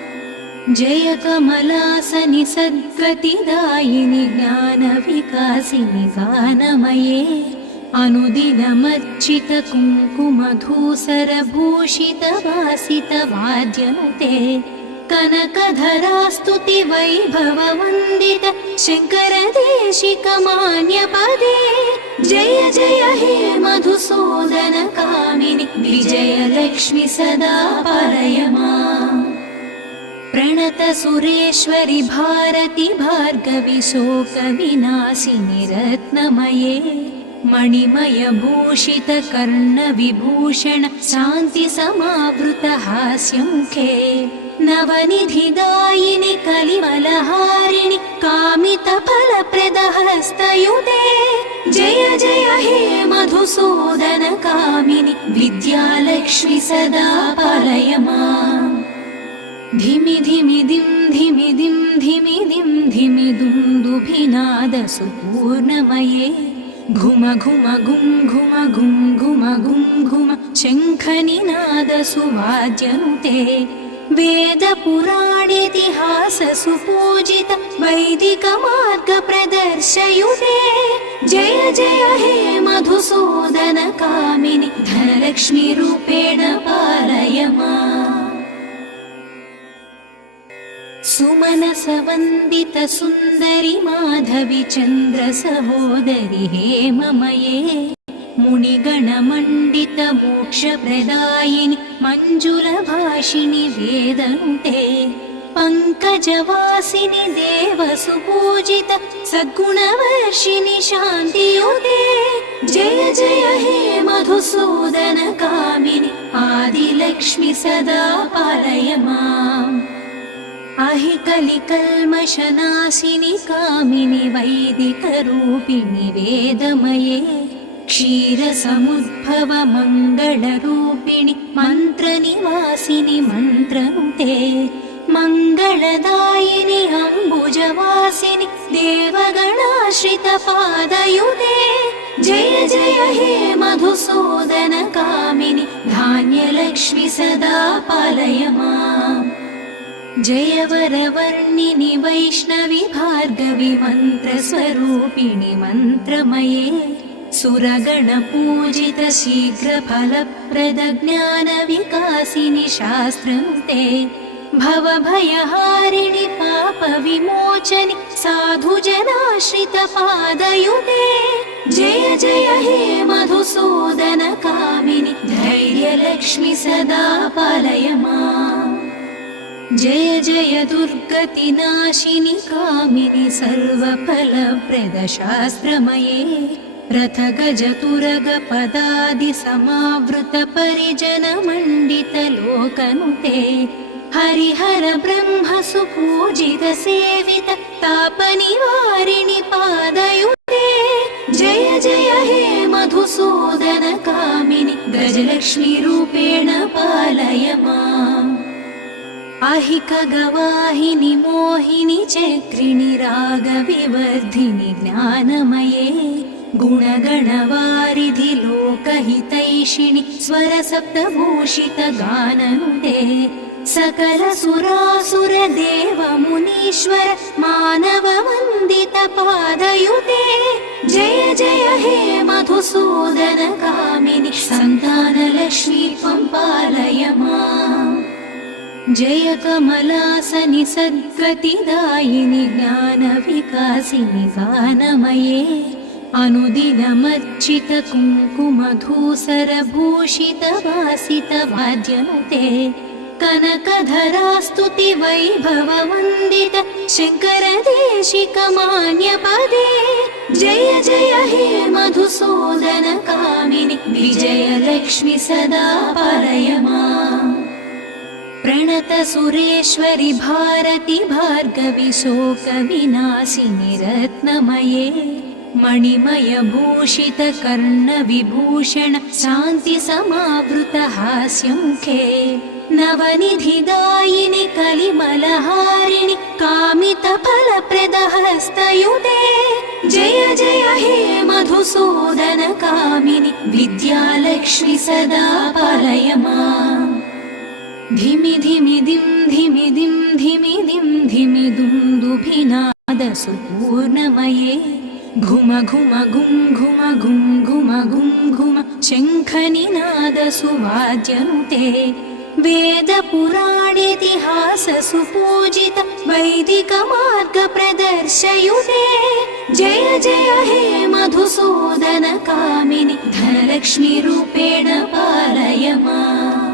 जय कमलासनि सद्गतिदायिनि ज्ञानविकासिनि गानमये अनुदिनमर्चित कुङ्कुमधूसरभूषित वासित वाद्यनुते कनकधरास्तुति वैभववन्दित शङ्करदेशिकमान्यपदे जय जय हे मधुसूदन कामिनि विजयलक्ष्मि सदा पालय माम् प्रणतसुरेश्वरि भारति भार्गवि शोकविनाशिनि रत्नमये मणिमयभूषित कर्णविभूषण शान्तिसमावृत हास्यमुखे नवनिधिदायिनि कलिमलहारिणि कामितफलप्रदहस्तयुते जय जय हे मधुसूदन कामिनि विद्यालक्ष्मि सदा पालय माम् धिमि धिमि दिं धिमि दिं धिमि दिं धिमि दुन्दुभिनादसुपूर्णमये घुम घुम घुं घुम घुं घुम घुं घुम शङ्खनिनादसुवाद्यनुते वेदपुराणेतिहाससुपूजित वैदिकमार्गप्रदर्शयुते जय जय हे मधुसूदन कामिनि धनलक्ष्मीरूपेण पालय माम् सुमनसवन्दित सुन्दरि माधवि चन्द्र सहोदरि हेममये मुनिगणमण्डित मोक्षप्रदायिनि मञ्जुलभाषिणि वेदनुते पङ्कजवासिनि देवसुपूजित सद्गुणवर्षिणि शान्तियुते जय जय हे मधुसूदन कामिनि आदिलक्ष्मि सदा पालय माम् अहि कलिकल्मषनाशिनि कामिनि वैदिकरूपिणि वेदमये क्षीरसमुद्भव मङ्गलरूपिणि मन्त्रनिवासिनि मन्त्रनुते मङ्गलदायिनि अम्बुजवासिनि देवगणाश्रितपादयुते जय जय हे मधुसूदन कामिनि धान्यलक्ष्मि सदा पालय माम् जय वरवर्णिनि वैष्णवि भार्गवि मन्त्रस्वरूपिणि मन्त्रमये सुरगणपूजित शीघ्रफलप्रद ज्ञानविकासिनि शास्त्रनुते भवभयहारिणि पापविमोचनि साधुजनाश्रितपादयुते जय जय हे मधुसूदन कामिनि धैर्यलक्ष्मि सदा पालय माम् जय जय दुर्गतिनाशिनि कामिनि सर्वफलप्रद शास्त्रमये रथगजतुरगपदादि समावृत परिजनमण्डित लोकनुते हरिहर ब्रह्म सुपूजित सेवित तापनिवारिणि पादयुते जय जय हे मधुसूदन कामिनि गजलक्ष्मी रूपेण पालय माम् अहिक गवाहिनि मोहिनि चक्रिणि रागविवर्धिनि ज्ञानमये गुणगणवारिधि लोकहितैषिणि स्वरसप्तभूषित गाननुते सकल सुरासुर देव मुनीश्वर मानव वन्दित पादयुते जय जय हे मधुसूदन कामिनि सन्तानलक्ष्मी त्वं पालय माम् जय कमलासनि सद्गतिदायिनि ज्ञानविकासिनि गानमये अनुदिनमर्चित कुङ्कुमधूसरभूषित वासित वाद्यनुते कनकधरास्तुति वैभव वन्दित शङ्कर देशिक मान्यपदे जय जय हे मधुसूदन कामिनि विजयलक्ष्मि सदा पालय माम् प्रणत सुरेश्वरि भारति भार्गवि शोकविनाशिनि रत्नमये मणिमय भूषित कर्णविभूषण शान्ति समावृत हास्यमुखे नवनिधिदायिनि कलिमलहारिणि कामितफलप्रद हस्तयुते जय जय हे मधुसूदन कामिनि विद्यालक्ष्मि सदा पालय माम् धिमि धिमि दिं धिमि दिं धिमि दिं धिमि दुन्दुभिनाद सुपूर्णमये घुम घुम घुं घुम घुं घुम घुं घुम शङ्खनिनाद सुवाद्यनुते वेदपुराणेतिहास सुपूजित वैदिक मार्ग प्रदर्शयुते जय जय हे मधुसूदन कामिनि धनलक्ष्मी रूपेण पालय माम्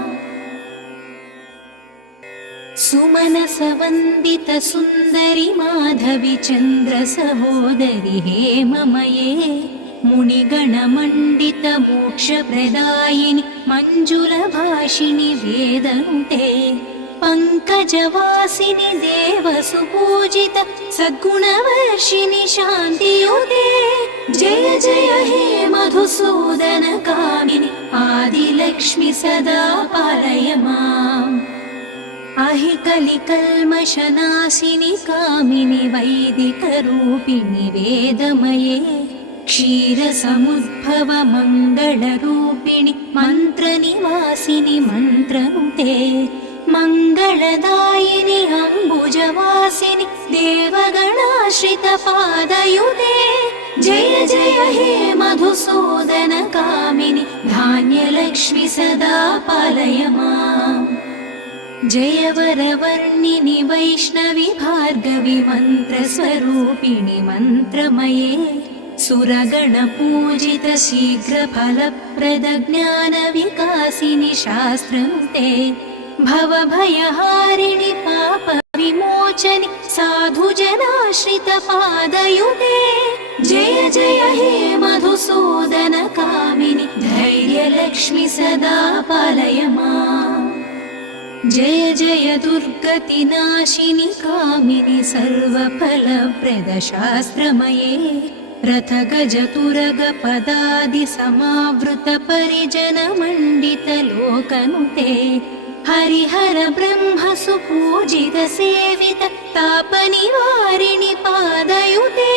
सुमनसवन्दित सुन्दरि माधवि चन्द्र सहोदरि हेममये मुनिगणमण्डित मोक्षप्रदायिनि मञ्जुलभाषिणि वेदनुते पङ्कजवासिनि देवसुपूजित सद्गुणवर्षिणि शान्तियुते जय जय हे मधुसूदन कामिनि आदिलक्ष्मि सदा पालय माम् अहि कलिकल्मषनाशिनि कामिनि वैदिकरूपिणि वेदमये क्षीरसमुद्भव मङ्गलरूपिणि मन्त्रनिवासिनि मन्त्रनुते मङ्गलदायिनि अम्बुजवासिनि देवगणाश्रितपादयुते जय जय हे मधुसूदन कामिनि धान्यलक्ष्मि सदा पालय माम् जय वरवर्णिनि वैष्णवि भार्गवि मन्त्रस्वरूपिणि मन्त्रमये सुरगणपूजित शीघ्रफलप्रद ज्ञानविकासिनि शास्त्रनुते भवभयहारिणि पापविमोचनि साधुजनाश्रितपादयुते जय जय हे मधुसूदनकामिनि धैर्यलक्ष्मि सदा पालय माम् जय जय दुर्गतिनाशिनि कामिनि सर्वफलप्रद शास्त्रमये रथगजतुरगपदादि समावृत परिजनमण्डित लोकनुते हरिहर ब्रह्म सुपूजित सेवित तापनिवारिणि पादयुते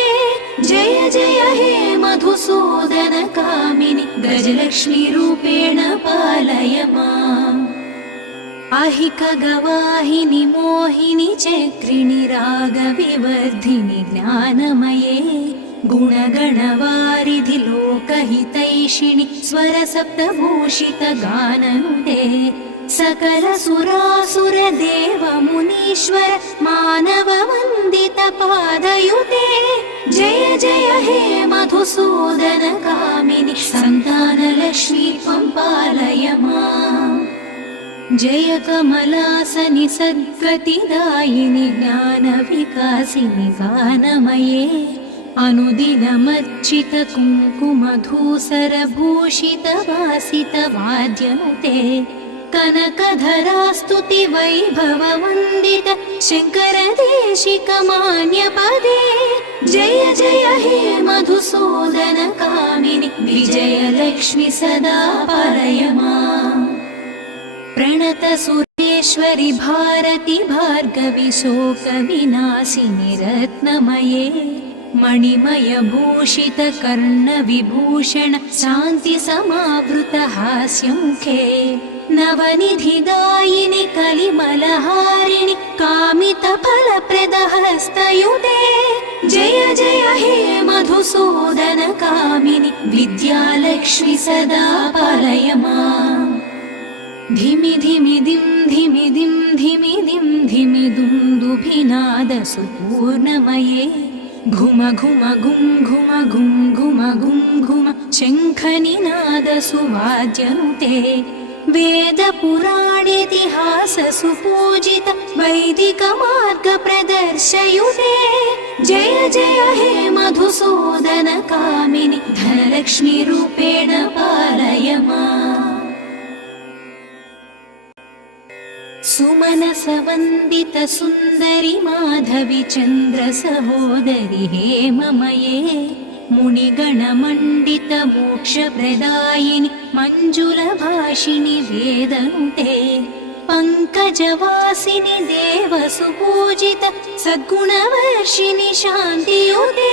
जय जय हे मधुसूदनकामिनि गजलक्ष्मी रूपेण पालय माम् अहिकगवाहिनि मोहिनि चक्रिणि रागविवर्धिनि ज्ञानमये गुणगणवारिधि लोकहितैषिणि स्वरसप्तभूषित गाननुते सकलसुरासुर देव मुनीश्वर मानव वन्दित पादयुते जय जय हे मधुसूदनकामिनि सन्तानलक्ष्मी त्वं पालय माम् जय कमलासनि सद्गतिदायिनि ज्ञानविकासिनि गानमये अनुदिनमर्चित कुङ्कुमधूसरभूषित वासित वाद्यनुते कनकधरास्तुति वैभव वन्दित शङ्करदेशिकमान्यपदे जय जय हे मधुसूदनकामिनि विजयलक्ष्मि सदा पालय माम् प्रणत सुरेश्वरि भारति भार्गवि शोकविनाशिनि रत्नमये मणिमय भूषित कर्णविभूषण शान्ति समावृत हास्यमुखे नवनिधिदायिनि कलिमलहारिणि कामित फलप्रद हस्तयुते जय जय हे मधुसूदनकामिनि विद्यालक्ष्मि सदा पालय माम् धिमि धिमि दिं धिमि दिं धिमि दिं धिमि दुन्दुभिनाद सुपूर्णमये घुम घुम घुं घुम घुं घुम घुं घुम शङ्खनिनाद सुवाद्यनुते वेदपुराणेतिहास सुपूजित वैदिक मार्ग प्रदर्शयुते जय जय हे मधुसूदनकामिनि धनलक्ष्मी रूपेण पालय माम् सुमनसवन्दित सुन्दरि माधवि चन्द्र सहोदरि हेममये मुनिगणमण्डित मोक्षप्रदायिनि मञ्जुलभाषिणि वेदनुते पङ्कजवासिनि देवसुपूजित सद्गुणवर्षिणि शान्तियुते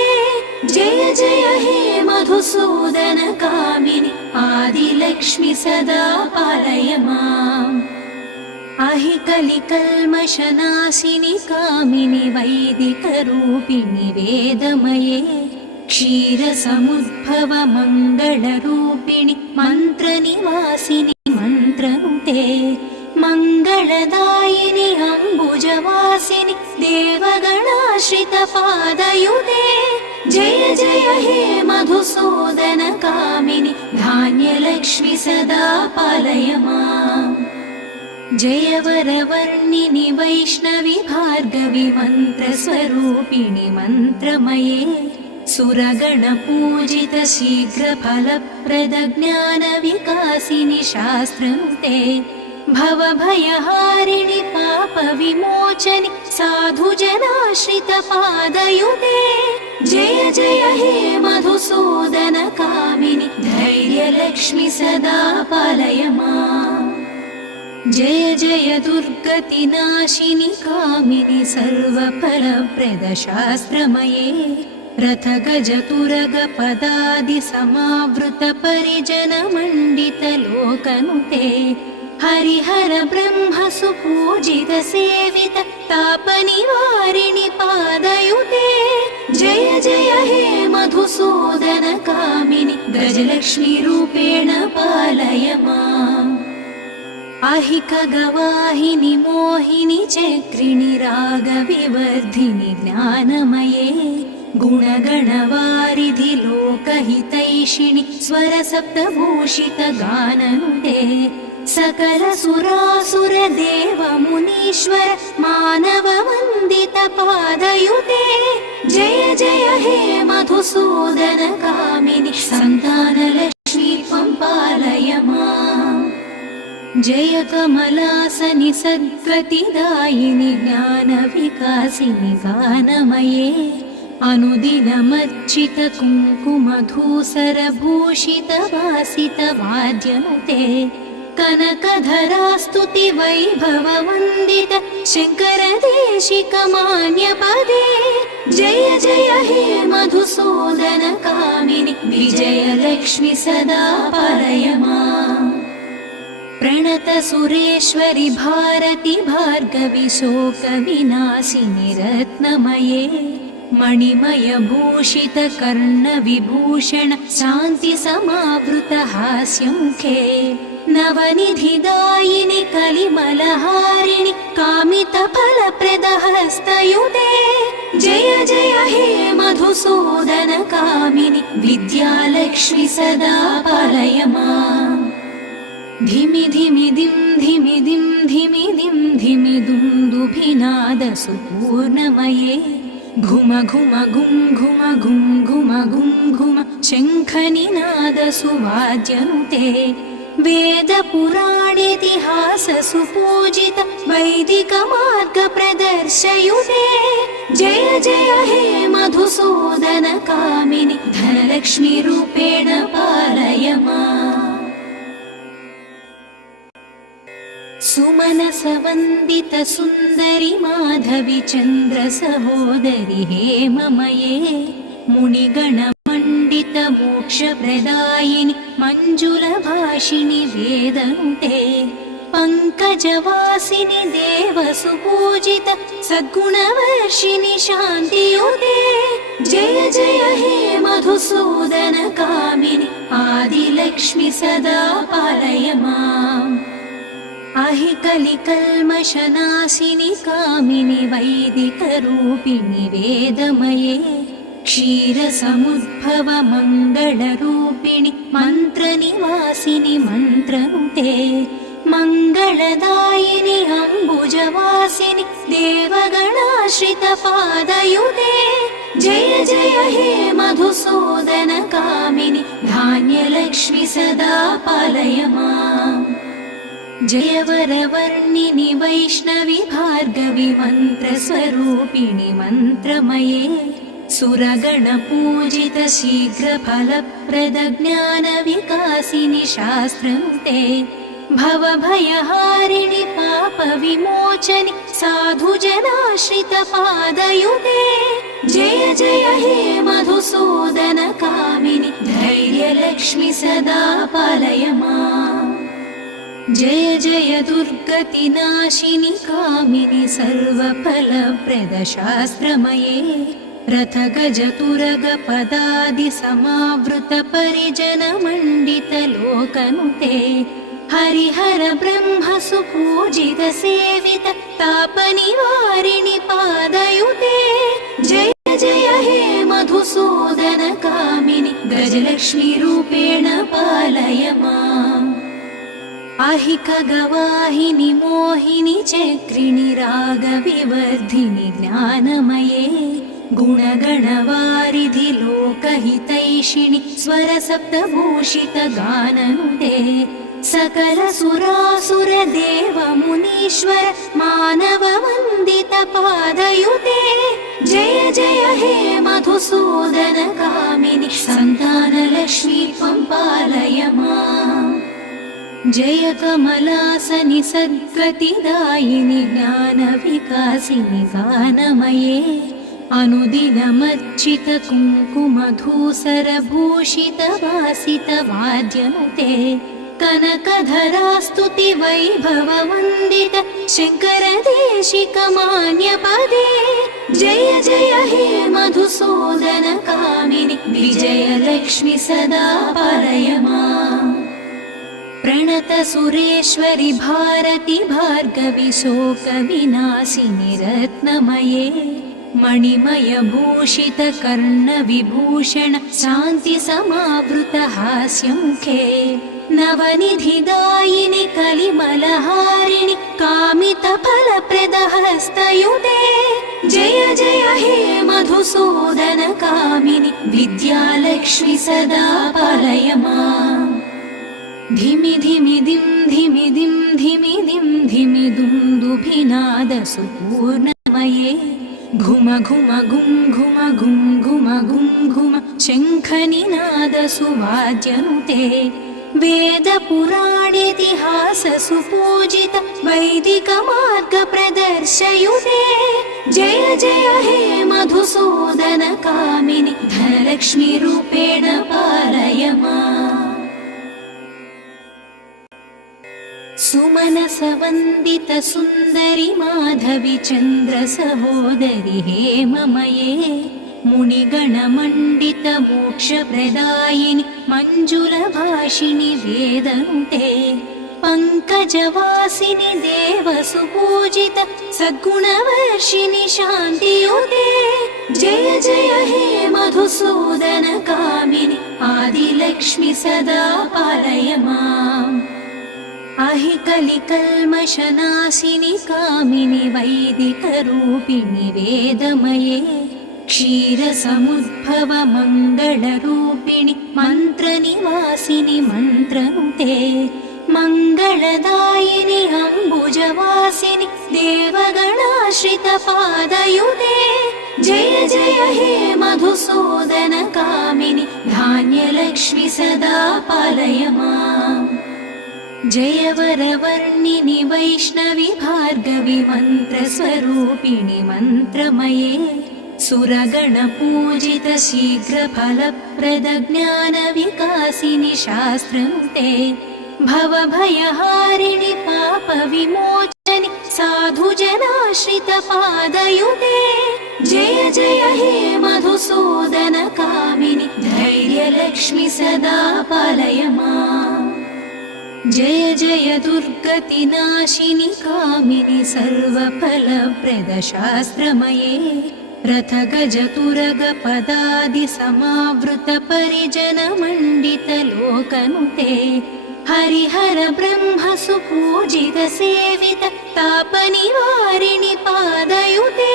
जय जय हे मधुसूदनकामिनि आदिलक्ष्मि सदा पालय माम् अहिकलिकल्मषनाशिनि कामिनि वैदिकरूपिणि वेदमये क्षीरसमुद्भव मङ्गलरूपिणि मन्त्रनिवासिनि मन्त्रनुते मङ्गलदायिनि अम्बुजवासिनि देवगणाश्रित पादयुते जय जय हे मधुसूदनकामिनि धान्यलक्ष्मि सदा पालय माम् जय वरवर्णिनि वैष्णवि भार्गवि मन्त्रस्वरूपिणि मन्त्रमये सुरगणपूजित शीघ्रफलप्रद ज्ञानविकासिनि शास्त्रनुते भवभयहारिणि पापविमोचनि साधुजनाश्रित पादयुते जय जय हे मधुसूदनकामिनि धैर्यलक्ष्मि सदा पालय माम् जय जय दुर्गतिनाशिनि कामिनि सर्वफलप्रद शास्त्रमये रथगजतुरगपदादि समावृत परिजनमण्डित लोकनुते हरिहर ब्रह्म सुपूजित सेवित तापनिवारिणि पादयुते जय जय हे मधुसूदनकामिनि गजलक्ष्मी रूपेण पालय माम् अहिकगवाहिनि मोहिनि चक्रिणि रागविवर्धिनि ज्ञानमये गुणगणवारिधि लोकहितैषिणि स्वरसप्तभूषितगाननुते सकलसुरासुरदेवमुनीश्वर मानववन्दितपादयुते जय जय हे मधुसूदन कामिनि सन्तानलक्ष्मी त्वं पालय माम्। जय कमलासनि सद्गतिदायिनि ज्ञानविकासिनि गानमये अनुदिनमर्चित कुङ्कुमधूसरभूषितवासितवाद्यनुते कनकधरास्तुति वैभववन्दित शङ्करदेशिकमान्यपदे जय जय हे मधुसूदन कामिनि विजयलक्ष्मि सदा पालय माम्। प्रणत सुरेश्वरि भारति भार्गवि शोकविनाशिनि रत्नमये मणिमय भूषित कर्णविभूषण शान्ति समावृत हास्यमुखे नवनिधिदायिनि कलिमलहारिणि कामितफलप्रदहस्तयुते जय जय हे मधुसूदन कामिनि विद्यालक्ष्मि सदा पालय माम्। धिमि धिमि दिं धिमि दिं धिमि दिं धिमि दुन्दुभिनादसुपूर्णमये घुम घुम घुं घुम घुं घुम घुं घुम शङ्खनिनादसुवाद्यनुते वेदपुराणेतिहाससुपूजित वैदिकमार्गप्रदर्शयुते जय जय हे मधुसूदन कामिनि धनलक्ष्मीरूपेण पालय माम्। सुमनसवन्दित सुन्दरि माधवि चन्द्र सहोदरि हेममये मुनिगणमण्डित मोक्षप्रदायिनि मञ्जुलभाषिणि वेदनुते पङ्कजवासिनि देवसुपूजित सद्गुणवर्षिणि शान्तियुते जय जय हे मधुसूदन कामिनि आदिलक्ष्मि सदा पालय माम्। अहिकलिकल्मषनाशिनि कामिनि वैदिकरूपिणि वेदमये क्षीरसमुद्भव मङ्गलरूपिणि मन्त्रनिवासिनि मन्त्रनुते मङ्गलदायिनि अम्बुजवासिनि देवगणाश्रितपादयुते जय जय हे मधुसूदन कामिनि धान्यलक्ष्मि सदा पालय माम्। जय वरवर्णिनि वैष्णवि भार्गवि मन्त्रस्वरूपिणि मन्त्रमये सुरगणपूजित शीघ्रफलप्रद ज्ञानविकासिनि शास्त्रनुते भवभयहारिणि पापविमोचनि साधुजनाश्रितपादयुते जय जय हे मधुसूदन कामिनि धैर्यलक्ष्मि सदा पालय माम्। जय जय दुर्गतिनाशिनि कामिनि सर्वफलप्रद शास्त्रमये रथगजतुरगपदादि समावृत परिजनमण्डित लोकनुते हरिहर ब्रह्म सुपूजित सेवित तापनिवारिणि पादयुते जय जय हे मधुसूदन कामिनि गजलक्ष्मीरूपेण पालय माम्। अहिकगवाहिनि मोहिनि चक्रिणि रागविवर्धिनि ज्ञानमये गुणगणवारिधि लोकहितैषिणि स्वरसप्तभूषितगाननुते सकलसुरासुरदेवमुनीश्वर मानववन्दितपादयुते जय जय हे मधुसूदन कामिनि सन्तानलक्ष्मी त्वं पालय माम्। जय कमलासनि सद्गतिदायिनि ज्ञानविकासिनि गानमये अनुदिनमर्चित कुङ्कुमधूसरभूषितवासितवाद्यनुते कनकधरास्तुति वैभववन्दित शङ्करदेशिकमान्यपदे जय जय हे मधुसूदन कामिनि विजयलक्ष्मि सदा पालय माम्। प्रणत सुरेश्वरि भारति भार्गवि शोकविनाशिनि रत्नमये मणिमय भूषित कर्ण विभूषण शान्ति समावृत हास्यमुखे नवनिधिदायिनि कलिमलहारिणि कामित फलप्रद हस्तयुते जय जय हे मधुसूदन कामिनि विद्यालक्ष्मि सदा पालय माम् धिमि धिमि दिं धिमि दिं धिमि दिं धिमि दुन्दुभिनाद सुपूर्णमये घुम घुम गुं घुम गुं घुम गुं घुम शङ्खनिनाद सुवाद्यनुते वेद पुराणेतिहास सुपूजित वैदिक मार्ग प्रदर्शयुते जय जय हे मधुसूदन कामिनि धनलक्ष्मी रूपेण पालय माम् सुमनसवन्दित सुन्दरि माधवि चन्द्र सहोदरि हेममये मुनिगणमण्डित मोक्षप्रदायिनि मञ्जुलभाषिणि वेदनुते पङ्कजवासिनि देवसुपूजित सद्गुणवर्षिणि शान्तियुते जय जय हे मधुसूदन कामिनि आदिलक्ष्मि सदा पालय माम् अहि कलिकल्मषनाशिनि कामिनि वैदिकरूपिणि वेदमये क्षीरसमुद्भव मङ्गलरूपिणि मन्त्रनिवासिनि मन्त्रनुते मङ्गलदायिनि अम्बुजवासिनि देवगणाश्रित पादयुते जय जय हे मधुसूदन कामिनि धान्यलक्ष्मि सदा पालय माम् जय वरवर्णिनि वैष्णवि भार्गवि मन्त्रस्वरूपिणि मन्त्रमये सुरगणपूजित शीघ्रफलप्रद ज्ञानविकासिनि शास्त्रनुते भवभयहारिणि पापविमोचनि साधुजनाश्रित पादयुते जय जय हे मधुसूदन कामिनि धैर्यलक्ष्मि सदा पालय माम् जय जय दुर्गतिनाशिनि कामिनि सर्वफलप्रद शास्त्रमये रथ गज तुरग पदादि समावृत परिजन मण्डित लोकनुते हरिहर ब्रह्म सुपूजित सेवित तापनिवारिणि पादयुते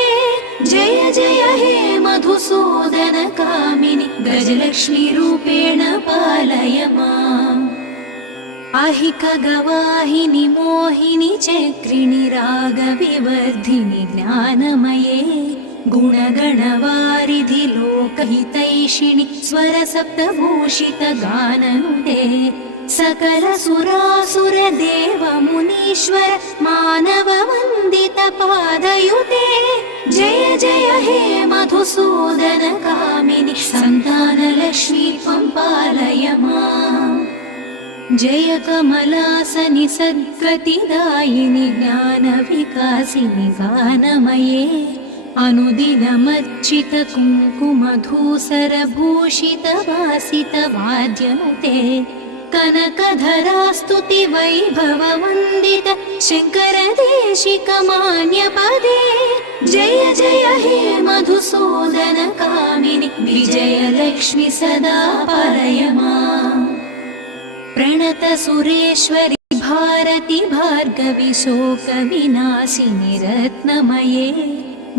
जय जय हे मधुसूदन कामिनि गजलक्ष्मी रूपेण पालय माम् अहिक गवाहिनि मोहिनि चक्रिणि रागविवर्धिनि ज्ञानमये गुणगणवारिधि लोकहितैषिणि स्वरसप्तभूषित गाननुते सकल सुरासुर देव मुनीश्वर मानव वन्दित पादयुते जय जय हे मधुसूदन कामिनि सन्तानलक्ष्मी त्वं पालय माम् जय कमलासनि सद्गतिदायिनि ज्ञानविकासिनि गानमये अनुदिनमर्चित कुङ्कुमधूसरभूषित वासित वाद्यनुते कनकधरास्तुति वैभव वन्दित शङ्कर देशिक मान्यपदे जय जय हे मधुसूदन कामिनि विजयलक्ष्मि सदा पालय माम् प्रणत सुरेश्वरि भारति भार्गवि शोकविनाशिनि रत्नमये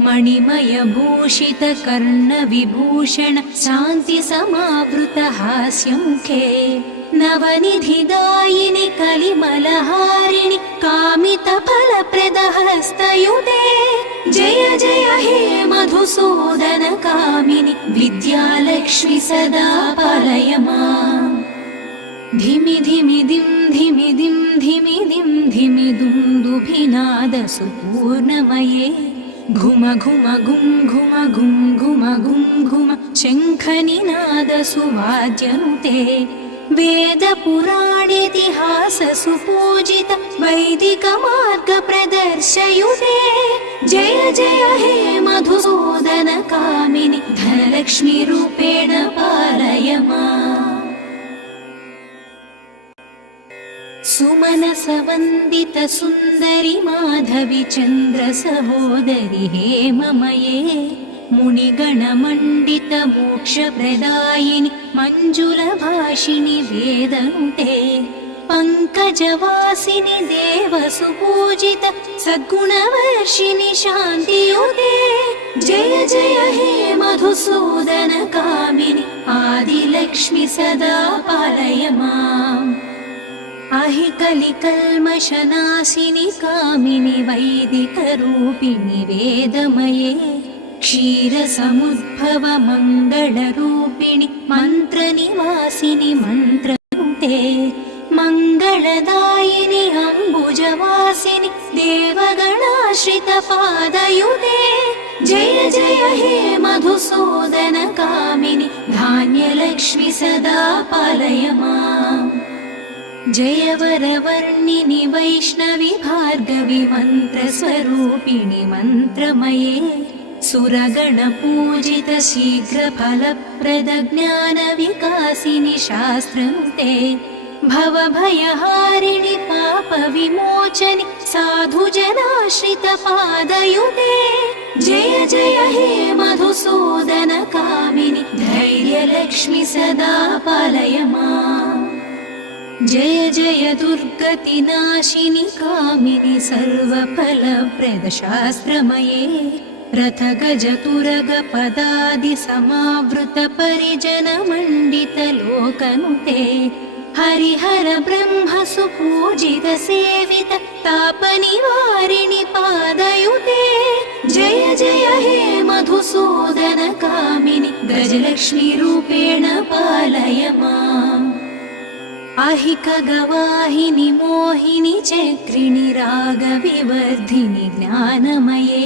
मणिमय भूषित कर्ण विभूषण शान्ति समावृत हास्यमुखे नवनिधिदायिनि कलिमलहारिणि कामित फलप्रद हस्तयुते जय जय हे मधुसूदन कामिनि विद्यालक्ष्मि सदा पालय माम् धिमि धिमि दिं धिमि दिं धिमि दिं धिमि दुन्दुभिनाद सुपूर्णमये घुम घुम गुं घुम गुं घुम गुं घुम शङ्खनिनाद सुवाद्यनुते वेद पुराणेतिहास सुपूजित वैदिक मार्ग प्रदर्शयुते जय जय हे मधुसूदन कामिनि धनलक्ष्मी रूपेण पालय माम् वन्दित सुन्दरि माधवि चन्द्र सहोदरि हेममये मुनिगणमण्डित मोक्षप्रदायिनि मञ्जुलभाषिणि वेदनुते पङ्कजवासिनि देवसुपूजित सद्गुणवर्षिणि शान्तियुते जय जय हे मधुसूदन कामिनि आदिलक्ष्मि सदा पालय माम् अहि कलिकल्मषनाशिनि कामिनि वैदिकरूपिणि वेदमये क्षीरसमुद्भव मङ्गलरूपिणि मन्त्रनिवासिनि मन्त्रनुते मङ्गलदायिनि अम्बुजवासिनि देवगणाश्रितपादयुते जय जय हे मधुसूदन कामिनि धान्यलक्ष्मि सदा पालय माम् जय वरवर्णिनि वैष्णवि भार्गवि मन्त्रस्वरूपिणि मन्त्रमये सुरगणपूजित शीघ्रफलप्रद ज्ञानविकासिनि शास्त्रनुते भवभयहारिणि पापविमोचनि साधुजनाश्रितपादयुते जय जय हे मधुसूदन कामिनि धैर्यलक्ष्मि सदा पालय माम् जय जय दुर्गतिनाशिनि कामिनि सर्वफलप्रद शास्त्रमये रथगजतुरगपदादि समावृत परिजनमण्डित लोकनुते हरिहर ब्रह्म सुपूजित सेवित तापनिवारिणि पादयुते जय जय हे मधुसूदन कामिनि गजलक्ष्मी रूपेण पालय माम् अहि खगवाहिनि मोहिनि चक्रिणि रागविवर्धिनि ज्ञानमये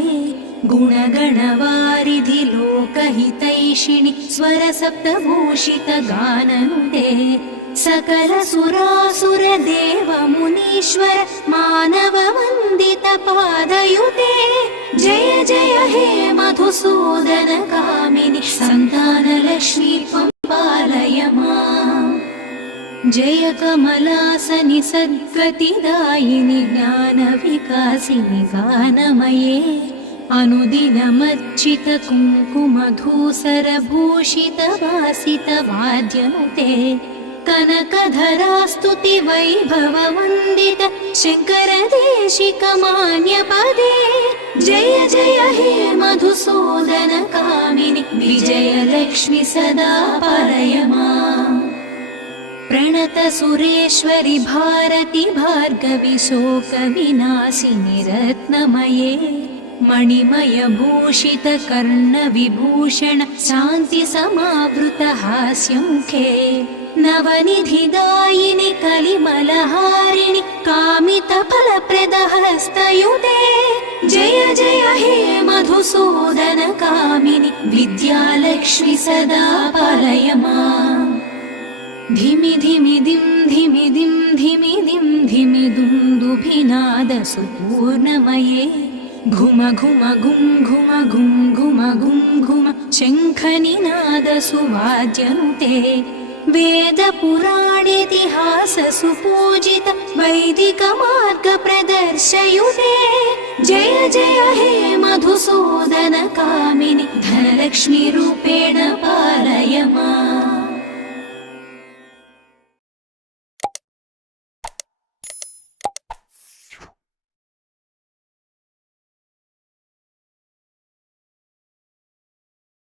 गुणगणवारिधि लोकहितैषिणि स्वरसप्तभूषित गाननुते सकल सुरासुर देव मुनीश्वर मानव वन्दित पादयुते जय जय हे मधुसूदन कामिनि सन्तानलक्ष्मी त्वं पालय माम् जय कमलासनि सद्गतिदायिनि ज्ञानविकासिनि गानमये अनुदिनमर्चित कुङ्कुमधूसरभूषित वासित वाद्यनुते कनकधरास्तुति वैभव वन्दित शङ्कर देशिक मान्यपदे जय जय हे मधुसूदन कामिनि विजयलक्ष्मि सदा पालय माम् प्रणत सुरेश्वरि भारति भार्गवि शोकविनाशिनि रत्नमये मणिमय भूषित कर्णविभूषण शान्ति समावृत हास्यमुखे नवनिधिदायिनि कलिमलहारिणि कामित फलप्रद हस्तयुते जय जय हे मधुसूदन कामिनि विद्यालक्ष्मि सदा पालय माम् धिमि धिमि दिं धिमि दिं धिमि दिं धिमि दुन्दुभिनाद सुपूर्णमये घुम घुम घुं घुम घुं घुम घुं घुम शङ्खनिनाद सुवाद्यनुते वेद पुराणेतिहास सुपूजित वैदिक मार्ग प्रदर्शयुते जय जय हे मधुसूदन कामिनि धनलक्ष्मी